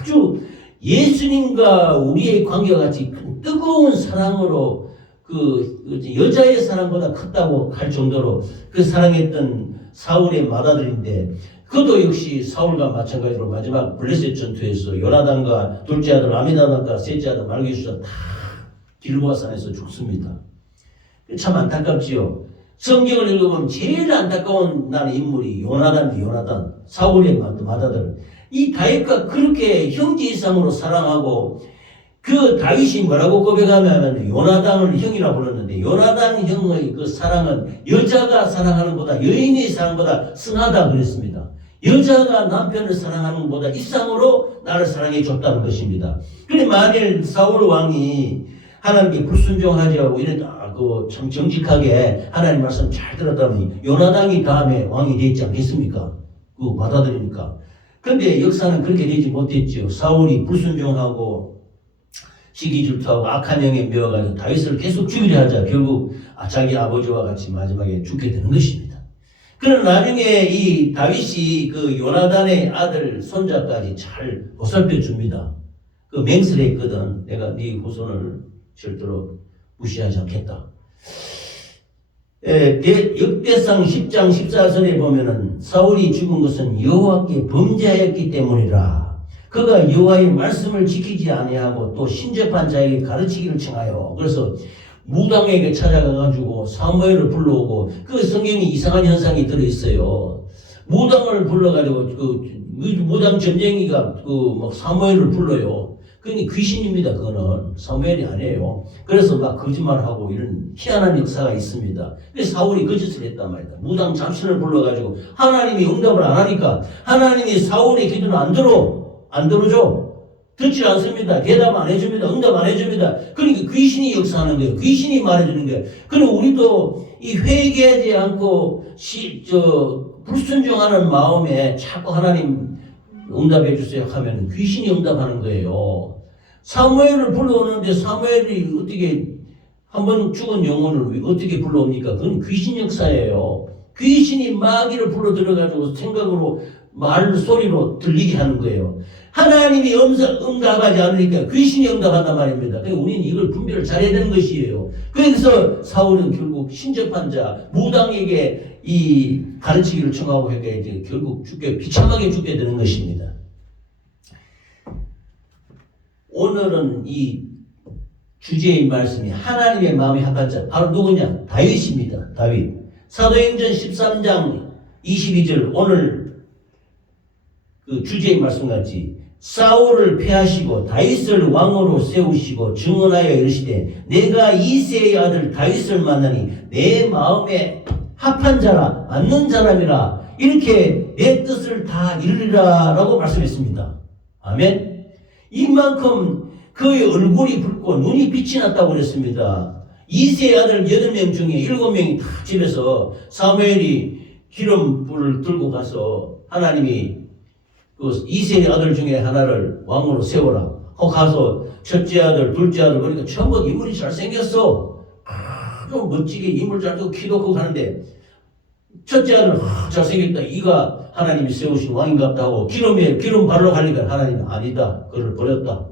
아주 예수님과 우리의 관계가 같이 뜨거운 사랑으로 그 여자의 사랑보다 컸다고 할 정도로 그 사랑했던 사울의 맏아들인데 그도 역시 사울과 마찬가지로 마지막 블레셋 전투에서 요나단과 둘째 아들 아미나답과 셋째 아들 말기수가 다 길보아산에서 죽습니다. 참 안타깝지요. 성경을 읽어보면 제일 안타까운 나는 인물이 요나단, 사울의 맏아들. 이 다윗과 그렇게 형제 이상으로 사랑하고 그 다윗이 뭐라고 고백하냐면 요나단을 형이라 불렀는데 요나단 형의 그 사랑은 여자가 사랑하는 것보다 여인의 사랑보다 승하다 그랬습니다. 여자가 남편을 사랑하는 것보다 이상으로 나를 사랑해 줬다는 것입니다. 그런데 만일 사울 왕이 하나님께 불순종하지 않고 참 정직하게 하나님 말씀 잘 들었다면 요나단이 다음에 왕이 되지 않겠습니까? 그 받아들이니까. 그런데 역사는 그렇게 되지 못했죠. 사울이 불순종하고 시기질투하고 악한 영에 매어가지고 다윗을 계속 죽이려 하자 결국 자기 아버지와 같이 마지막에 죽게 되는 것입니다. 그러나 나중에 이 다윗이 그 요나단의 아들 손자까지 잘 보살펴 줍니다. 그 맹세를 했거든. 내가 네 후손을 절대로 무시하지 않겠다. 역대상 10장 14절에 보면은 사울이 죽은 것은 여호와께 범죄하였기 때문이라. 그가 여호와의 말씀을 지키지 아니하고 또 신접한 자에게 가르치기를 청하여. 그래서 무당에게 찾아가가지고 사무엘을 불러오고 그 성경에 이상한 현상이 들어있어요. 무당을 불러가지고 그 무당 전쟁이가 그 막 사무엘을 불러요. 그게 귀신입니다. 그거는 사무엘이 아니에요. 그래서 막 거짓말하고 이런 희한한 역사가 있습니다. 그래서 사울이 거짓을 했단 말이다. 무당 장신을 불러가지고 하나님이 응답을 안 하니까 하나님이 사울의 기도는 안 들어줘. 듣지 않습니다. 대답 안 해줍니다. 응답 안 해줍니다. 그러니까 귀신이 역사하는 거예요. 귀신이 말해주는 거예요. 그럼 우리도 이 회개하지 않고 불순종하는 마음에 자꾸 하나님 응답해 주세요 하면 귀신이 응답하는 거예요. 사무엘을 불러오는데 사무엘이 어떻게 한번 죽은 영혼을 어떻게 불러옵니까? 그건 귀신 역사예요. 귀신이 마귀를 불러 들어가지고 생각으로 말 소리로 들리게 하는 거예요. 하나님이 응답하지 않으니까 귀신이 응답한단 말입니다. 그러니까 우리는 이걸 분별을 잘해야 되는 것이에요. 그래서 사울은 결국 신접한 자 무당에게 이 가르치기를 청하고 하니까 이제 결국 비참하게 죽게 되는 것입니다. 오늘은 이 주제의 말씀이 하나님의 마음에 합한 자 바로 누구냐? 다윗입니다. 다윗. 사도행전 13장 22절 오늘 그 주제의 말씀같이 사울을 패하시고 다윗을 왕으로 세우시고 증언하여 이르시되 내가 이새의 아들 다윗을 만나니 내 마음에 합한 자라 맞는 사람이라 이렇게 내 뜻을 다 이루리라 라고 말씀했습니다. 아멘. 이만큼 그의 얼굴이 붉고 눈이 빛이 났다고 그랬습니다. 이새의 아들 8명 중에 7명이 다 집에서 사무엘이 기름불을 들고 가서 하나님이 그 이새의 아들 중에 하나를 왕으로 세워라 하고 가서 첫째 아들, 둘째 아들 보니까 전부 인물이 잘생겼어. 아주 멋지게 인물 잘 되고 키도 크고 하는데 첫째 아들 잘생겼다. 이가 하나님이 세우신 왕인갑다 하고 기름 바르러 가니까 하나님은 아니다. 그를 버렸다.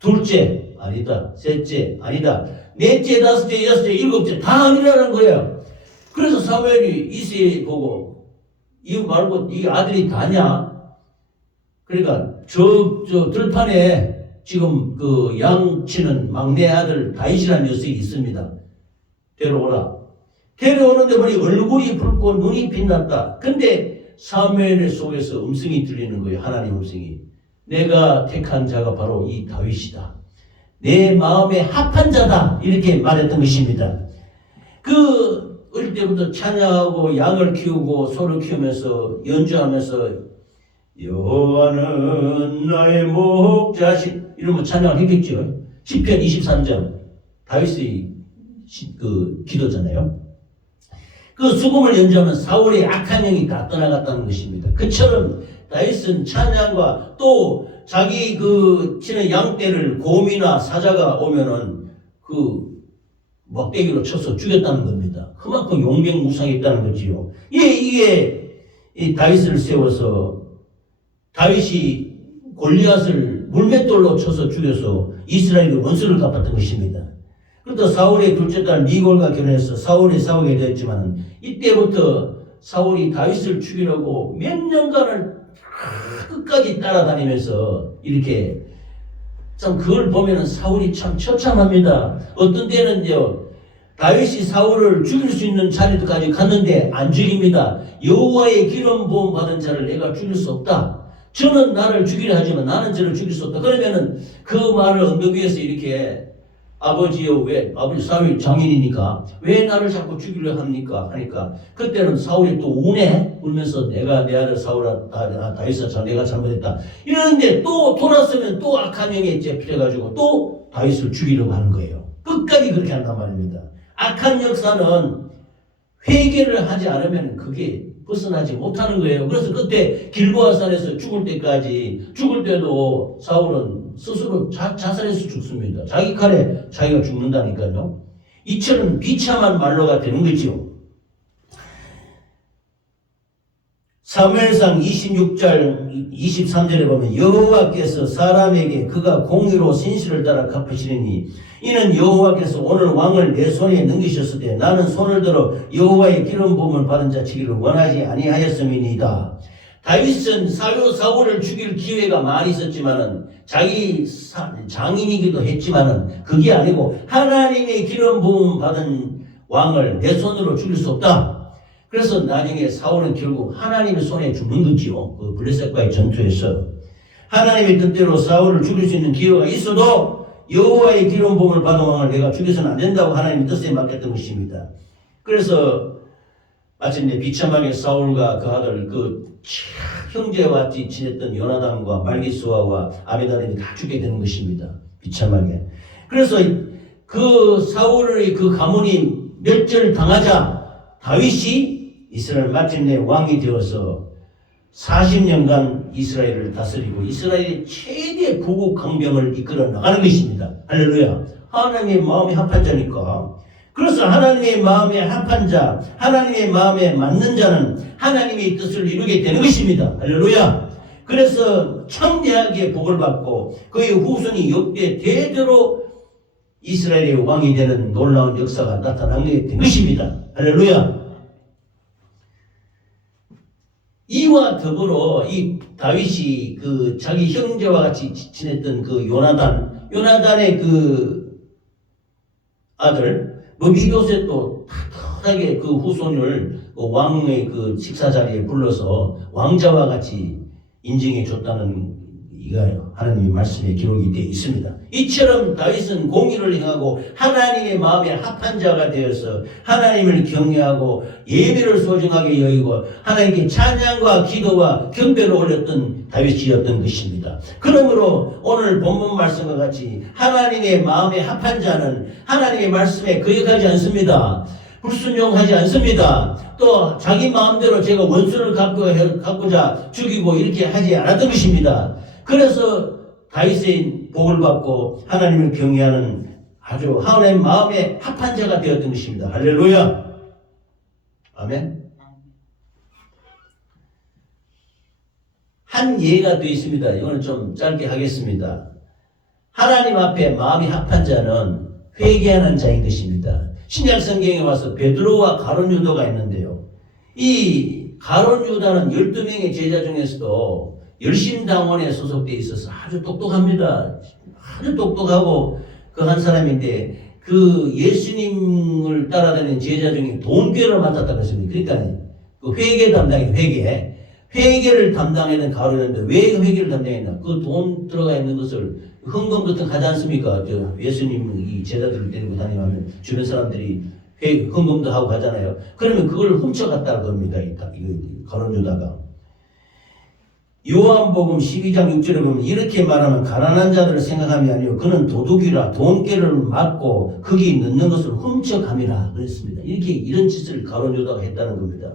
둘째 아니다. 셋째 아니다. 넷째, 다섯째, 여섯째, 일곱째 다 아니라는 거예요. 그래서 사무엘이 이새 보고 이거 말고 이 아들이 다냐? 그러니까 저 들판에 지금 그 양치는 막내 아들 다윗이라는 녀석이 있습니다. 데려오라. 데려오는데 보니 얼굴이 붉고 눈이 빛났다. 근데 사무엘 속에서 음성이 들리는 거예요. 하나님 음성이. 내가 택한 자가 바로 이 다윗이다. 내 마음에 합한 자다. 이렇게 말했던 것입니다. 그 어릴 때부터 찬양하고 양을 키우고 소를 키우면서 연주하면서 여호와는 나의 목자신 이러면 찬양을 했겠죠. 시편 23장 다윗의 그 기도잖아요. 그 수금을 연주하면 사울의 악한 영이 다 떠나갔다는 것입니다. 그처럼 다윗은 찬양과 또 자기 그 치는 양떼를 곰이나 사자가 오면은 그 막대기로 쳐서 죽였다는 겁니다. 그만큼 용맹무상했다는 거지요. 이게 이 다윗을 세워서 다윗이 골리앗을 물맷돌로 쳐서 죽여서 이스라엘의 원수를 갚았던 것입니다. 그러다 사울의 둘째 딸 미골과 결혼해서 사울이 싸우게 되었지만 이때부터 사울이 다윗을 죽이려고 몇 년간을 끝까지 따라다니면서 이렇게 참 그걸 보면은 사울이 참 처참합니다. 어떤 때는요 다윗이 사울을 죽일 수 있는 자리까지 갔는데 안 죽입니다. 여호와의 기름 부음 받은 자를 내가 죽일 수 없다. 저는 나를 죽이려 하지만 나는 저를 죽일 수 없다. 그러면은 그 말을 언덕 위에서 이렇게 아버지요 왜 아버지 사울 장인이니까 왜 나를 자꾸 죽이려 합니까? 하니까 그때는 사울이 또 울면서 내가 내 아들 사울아 다윗아 내가 잘못했다 이러는데 또 돌아서면 또 악한 영에 잽펴가지고 또 다윗을 죽이려고 하는 거예요. 끝까지 그렇게 한단 말입니다. 악한 역사는 회개를 하지 않으면 그게 벗어나지 못하는 거예요. 그래서 그때 길보아산에서 죽을 때도 사울은 스스로 자살해서 죽습니다. 자기 칼에 자기가 죽는다니까요. 이처럼 비참한 말로가 되는 거죠. 사무엘상 26절 23절에 보면 여호와께서 사람에게 그가 공의로 신실을 따라 갚으시리니 이는 여호와께서 오늘 왕을 내 손에 넘기셨을 때 나는 손을 들어 여호와의 기름 부음을 받은 자 치기를 원하지 아니하였음이니이다. 다윗은 사울을 죽일 기회가 많이 있었지만은 자기 장인이기도 했지만은 그게 아니고 하나님의 기름 부음 받은 왕을 내 손으로 죽일 수 없다. 그래서 나중에 사울은 결국 하나님의 손에 죽는 거지요. 그 블레셋과의 전투에서 하나님의 뜻대로 사울을 죽일 수 있는 기회가 있어도 여호와의 기름 부음을 받은 왕을 내가 죽여서는 안 된다고 하나님의 뜻에 맡겼던 것입니다. 그래서 마침내 비참하게 사울과 그 아들 그 형제와 같이 지냈던 요나단과 말기수아와 아비다림이 다 죽게 되는 것입니다. 비참하게. 그래서 그 사울의 그 가문이 멸절당하자 다윗이 이스라엘 마침내 왕이 되어서 40년간 이스라엘을 다스리고 이스라엘의 최대 부국 강병을 이끌어 나가는 것입니다. 할렐루야. 하나님의 마음이 합한 자니까. 그래서 하나님의 마음에 합한 자, 하나님의 마음에 맞는 자는 하나님의 뜻을 이루게 되는 것입니다. 할렐루야. 그래서 창대하게 복을 받고 그의 후손이 역대 대대로 이스라엘의 왕이 되는 놀라운 역사가 나타나게 된 것입니다. 할렐루야. 이와 더불어 이 다윗이 그 자기 형제와 같이 지냈던 그 요나단의 그 아들 무비보셋도 탁탁하게 그 후손을 그 왕의 그 식사 자리에 불러서 왕자와 같이 인정해 줬다는 이가 하나님의 말씀에 기록이 되어 있습니다. 이처럼 다윗은 공의를 행하고 하나님의 마음에 합한 자가 되어서 하나님을 경외하고 예배를 소중하게 여기고 하나님께 찬양과 기도와 경배를 올렸던 다윗이었던 것입니다. 그러므로 오늘 본문 말씀과 같이 하나님의 마음에 합한 자는 하나님의 말씀에 거역하지 않습니다. 불순종하지 않습니다. 또 자기 마음대로 제가 원수를 갖고자 죽이고 이렇게 하지 않았던 것입니다. 그래서 다윗의 복을 받고 하나님을 경외하는 아주 하나님의 마음에 합한 자가 되었던 것입니다. 할렐루야. 아멘. 한 예가 되어 있습니다. 이거는 좀 짧게 하겠습니다. 하나님 앞에 마음이 합한 자는 회개하는 자인 것입니다. 신약 성경에 와서 베드로와 가룟 유다가 있는데요. 이 가룟 유다는 12명의 제자 중에서도 열심당원에 소속되어 있어서 아주 똑똑합니다. 아주 똑똑하고 그 한 사람인데 그 예수님을 따라다니는 제자 중에 돈꾀를 맡았다고 했습니다. 그러니까 그 회계 담당이 회계를 담당하는 가룟이었는데 왜 회계를 담당했나? 그 돈 들어가 있는 것을 헌금 같은 거 하지 않습니까? 예수님 이 제자들을 데리고 다니면 주변 사람들이 헌금도 하고 가잖아요. 그러면 그걸 훔쳐갔다는 겁니다. 이 가룟 유다가. 요한복음 12장 6절에 보면 이렇게 말하면 가난한 자들을 생각함이 아니요 그는 도둑이라 돈깨를 맞고 거기 넣는 것을 훔쳐감이라 그랬습니다. 이런 짓을 가룟 유다가 했다는 겁니다.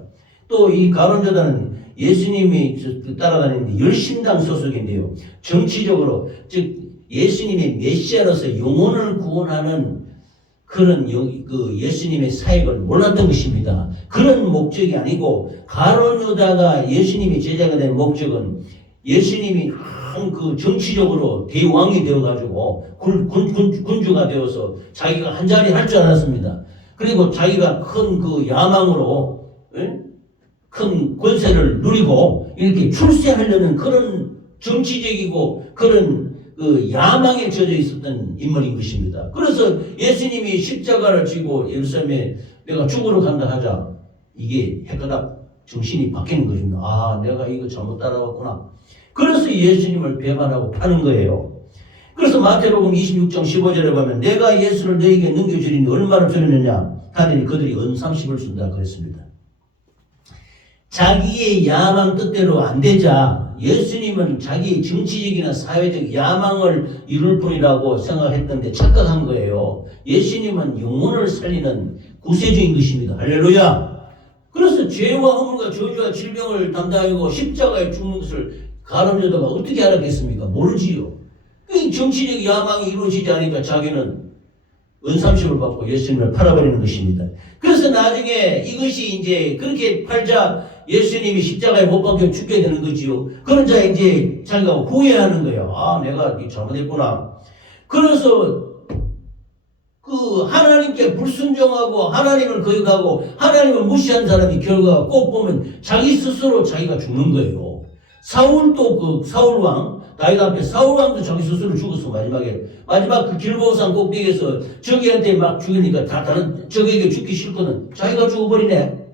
또 이 가룟 유다는 예수님이 따라다니는데 열심당 소속인데요. 정치적으로 즉 예수님의 메시아로서 영혼을 구원하는 그런 그 예수님의 사역을 몰랐던 것입니다. 그런 목적이 아니고 가룟 유다가 예수님의 제자가 된 목적은 예수님이 그 정치적으로 대왕이 되어가지고 군주가 되어서 자기가 한 자리 할 줄 알았습니다. 그리고 자기가 큰 그 야망으로 큰 권세를 누리고 이렇게 출세하려는 그런 정치적이고 그런 그 야망에 젖어 있었던 인물인 것입니다. 그래서 예수님이 십자가를 지고 예루살렘에 내가 죽으러 간다 하자 이게 헷가닥 정신이 바뀌는 것입니다. 아, 내가 이거 잘못 따라왔구나. 그래서 예수님을 배반하고 파는 거예요. 그래서 마태복음 26장 15절에 보면 내가 예수를 너에게 넘겨주리니 얼마나 주려느냐 하더니 그들이 은 30을 준다 그랬습니다. 자기의 야망 뜻대로 안 되자 예수님은 자기 정치적이나 사회적 야망을 이룰 뿐이라고 생각했던데 착각한 거예요. 예수님은 영혼을 살리는 구세주인 것입니다. 할렐루야. 그래서 죄와 허물과 저주와 질병을 담당하고 십자가에 죽는 것을 가룟 유다가 어떻게 알았겠습니까? 모르지요. 그 정치적 야망이 이루어지지 않으니까 자기는 은삼십을 받고 예수님을 팔아버리는 것입니다. 그래서 나중에 이것이 이제 그렇게 팔자 예수님이 십자가에 못 박혀 죽게 되는 거지요. 그러자 이제 자기가 후회하는 거예요. 아, 내가 잘못했구나. 그래서 그 하나님께 불순종하고 하나님을 거역하고 하나님을 무시한 사람이 결과가 꼭 보면 자기 스스로 자기가 죽는 거예요. 사울도 그 사울왕 다윗 앞에 사울왕도 자기 스스로 죽었어. 마지막 그 길보산 꼭대기에서 적이한테 막 죽이니까 다 다른 적에게 죽기 싫거든. 자기가 죽어버리네.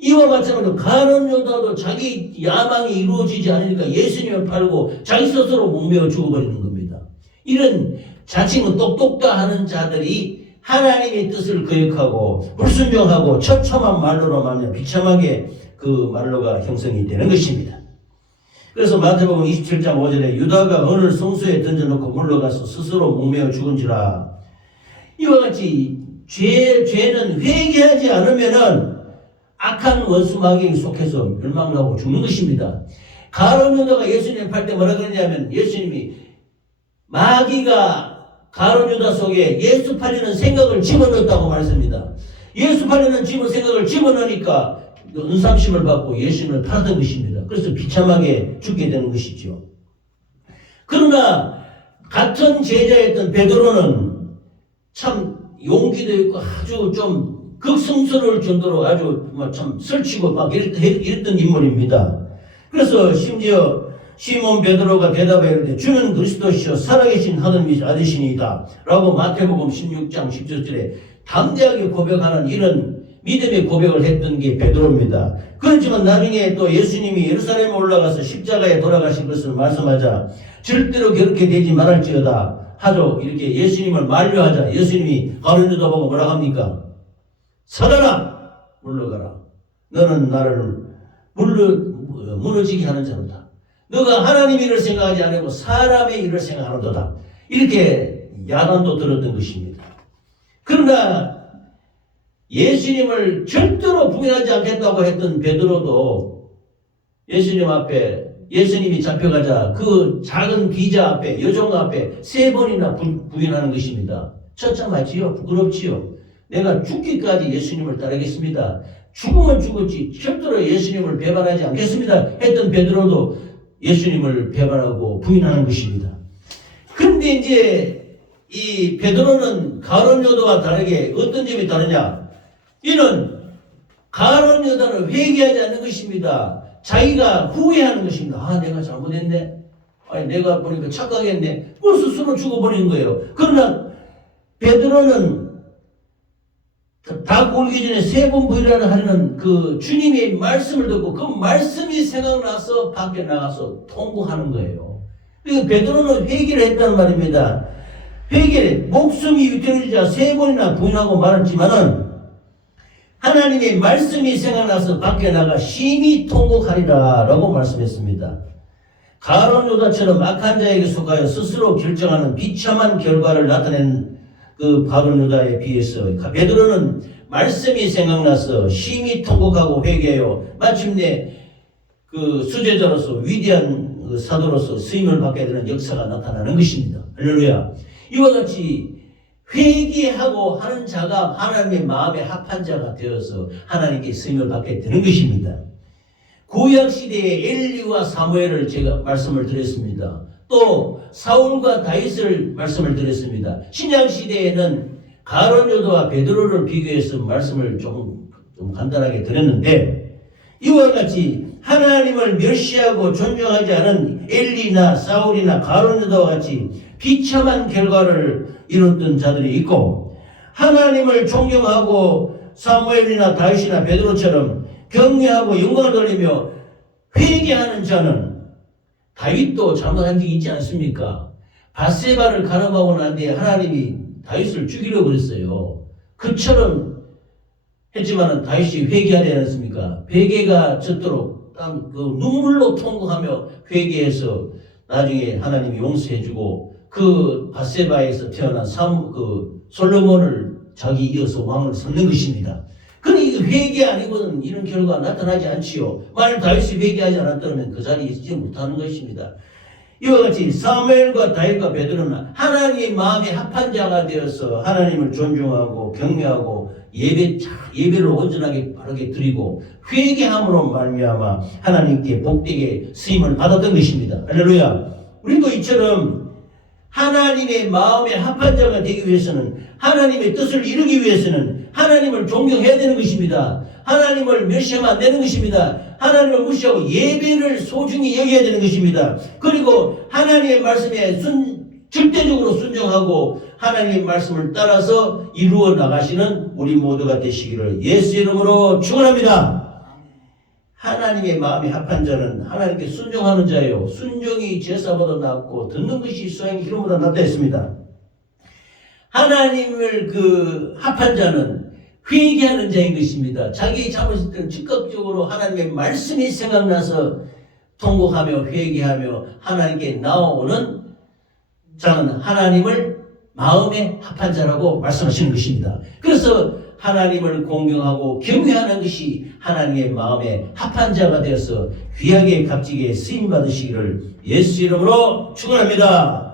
이와 마찬가지로 가룟 유다도 자기 야망이 이루어지지 않으니까 예수님을 팔고 자기 스스로 목매어 죽어버리는 겁니다. 이런 자칭은 똑똑다 하는 자들이 하나님의 뜻을 거역하고 불순종하고 처참한 말로로 말하면 비참하게 그 말로가 형성이 되는 것입니다. 그래서 마태복음 27장 5절에 유다가 은을 성소에 던져놓고 물러가서 스스로 목매어 죽은지라. 이와 같이 죄는 회개하지 않으면은 악한 원수 마귀에 속해서 멸망하고 죽는 것입니다. 가룟 유다가 예수님 팔 때 뭐라 그러냐면 예수님이 마귀가 가룟 유다 속에 예수 팔리는 생각을 집어넣었다고 말했습니다. 예수 팔리는 생각을 집어넣으니까 은삼심을 받고 예수님을 팔았던 것입니다. 그래서 비참하게 죽게 되는 것이죠. 그러나 같은 제자였던 베드로는 참 용기도 있고 아주 좀 극성스러울 정도로 아주 참 설치고 막 이랬던 인물입니다. 그래서 심지어 시몬 베드로가 대답해 이르되 주는 그리스도시요 살아계신 하나님의 아들이시니이다 라고 마태복음 16장 17절에 담대하게 고백하는 이런 믿음의 고백을 했던 게 베드로입니다. 그렇지만 나중에 또 예수님이 예루살렘에 올라가서 십자가에 돌아가신 것을 말씀하자 절대로 그렇게 되지 말할지어다 하죠. 이렇게 예수님을 만류하자 예수님이 가룟 유다 보고 뭐라 합니까? 살아라! 물러가라. 너는 나를 무너지게 하는 자로다. 너가 하나님 일을 생각하지 않고 사람의 일을 생각하는도다. 이렇게 야단도 들었던 것입니다. 그러나 예수님을 절대로 부인하지 않겠다고 했던 베드로도 예수님 앞에 예수님이 잡혀가자 그 작은 비자 앞에 여종 앞에 3번이나 부인하는 것입니다. 처참하지요? 부끄럽지요? 내가 죽기까지 예수님을 따르겠습니다. 죽으면 죽었지 절대로 예수님을 배반하지 않겠습니다 했던 베드로도 예수님을 배반하고 부인하는 것입니다. 그런데 이제 이 베드로는 가룟 유다와 다르게 어떤 점이 다르냐? 이는 가룟 유다는 회개하지 않는 것입니다. 자기가 후회하는 것입니다. 아, 내가 잘못했네. 아니, 내가 보니까 착각했네. 그 스스로 죽어버리는 거예요. 그러나 베드로는 다 굴기 전에 3번 부인을 하는 그 주님의 말씀을 듣고 그 말씀이 생각나서 밖에 나가서 통곡하는 거예요. 그러니까 베드로는 회개를 했다는 말입니다. 회개를 목숨이 위태로지자 3번이나 부인하고 말했지만은 하나님의 말씀이 생각나서 밖에 나가 심히 통곡하리라 라고 말씀했습니다. 가룟 유다처럼 악한 자에게 속하여 스스로 결정하는 비참한 결과를 나타낸 그 가룟 유다에 비해서 베드로는 말씀이 생각나서 심히 통곡하고 회개하여 마침내 그 수제자로서 위대한 그 사도로서 쓰임을 받게 되는 역사가 나타나는 것입니다. 할렐루야. 이와 같이 회개하고 하는 자가 하나님의 마음에 합한 자가 되어서 하나님께 쓰임을 받게 되는 것입니다. 구약 시대의 엘리와 사무엘을 제가 말씀을 드렸습니다. 또 사울과 다윗을 말씀을 드렸습니다. 신약 시대에는 가룟 유다와 베드로를 비교해서 말씀을 좀 간단하게 드렸는데 이와 같이 하나님을 멸시하고 존중하지 않은 엘리나 사울이나 가룟 유다와 같이 비참한 결과를 이뤘던 자들이 있고 하나님을 존경하고 사무엘이나 다윗이나 베드로처럼 경외하고 영광을 돌리며 회개하는 자는 다윗도 잘못한 적이 있지 않습니까? 밧세바를 가늠하고 난 뒤에 하나님이 다윗을 죽이려고 그랬어요. 그처럼 했지만 다윗이 회개하지 않았습니까? 회개가 젖도록 그 눈물로 통곡하며 회개해서 나중에 하나님이 용서해주고 그 밧세바에서 태어난 솔로몬을 자기 이어서 왕을 삼는 것입니다. 그런데 이거 회개 아니고는 이런 결과가 나타나지 않지요. 만일 다윗이 회개하지 않았다면 그 자리에 있지 못하는 것입니다. 이와 같이 사무엘과 다윗과 베드로는 하나님의 마음에 합한 자가 되어서 하나님을 존중하고 경외하고 예배를 온전하게 바르게 드리고 회개함으로 말미암아 하나님께 복되게 쓰임을 받았던 것입니다. 할렐루야. 우리도 이처럼 하나님의 마음에 합한 자가 되기 위해서는 하나님의 뜻을 이루기 위해서는 하나님을 존경해야 되는 것입니다. 하나님을 멸시하면 안 되는 것입니다. 하나님을 무시하고 예배를 소중히 여겨야 되는 것입니다. 그리고 하나님의 말씀에 절대적으로 순종하고 하나님의 말씀을 따라서 이루어 나가시는 우리 모두가 되시기를 예수 이름으로 축원합니다. 하나님의 마음이 합한 자는 하나님께 순종하는 자예요. 순종이 제사보다 낫고 듣는 것이 수행 기름보다 낫다 했습니다. 하나님을 합한 자는 회개하는 자인 것입니다. 자기 잘못을 때는 즉각적으로 하나님의 말씀이 생각나서 통곡하며 회개하며 하나님께 나오는 자는 하나님을 마음에 합한 자라고 말씀하시는 것입니다. 그래서 하나님을 공경하고 경외하는 것이 하나님의 마음에 합한 자가 되어서 귀하게 값지게 쓰임 받으시기를 예수 이름으로 축원합니다.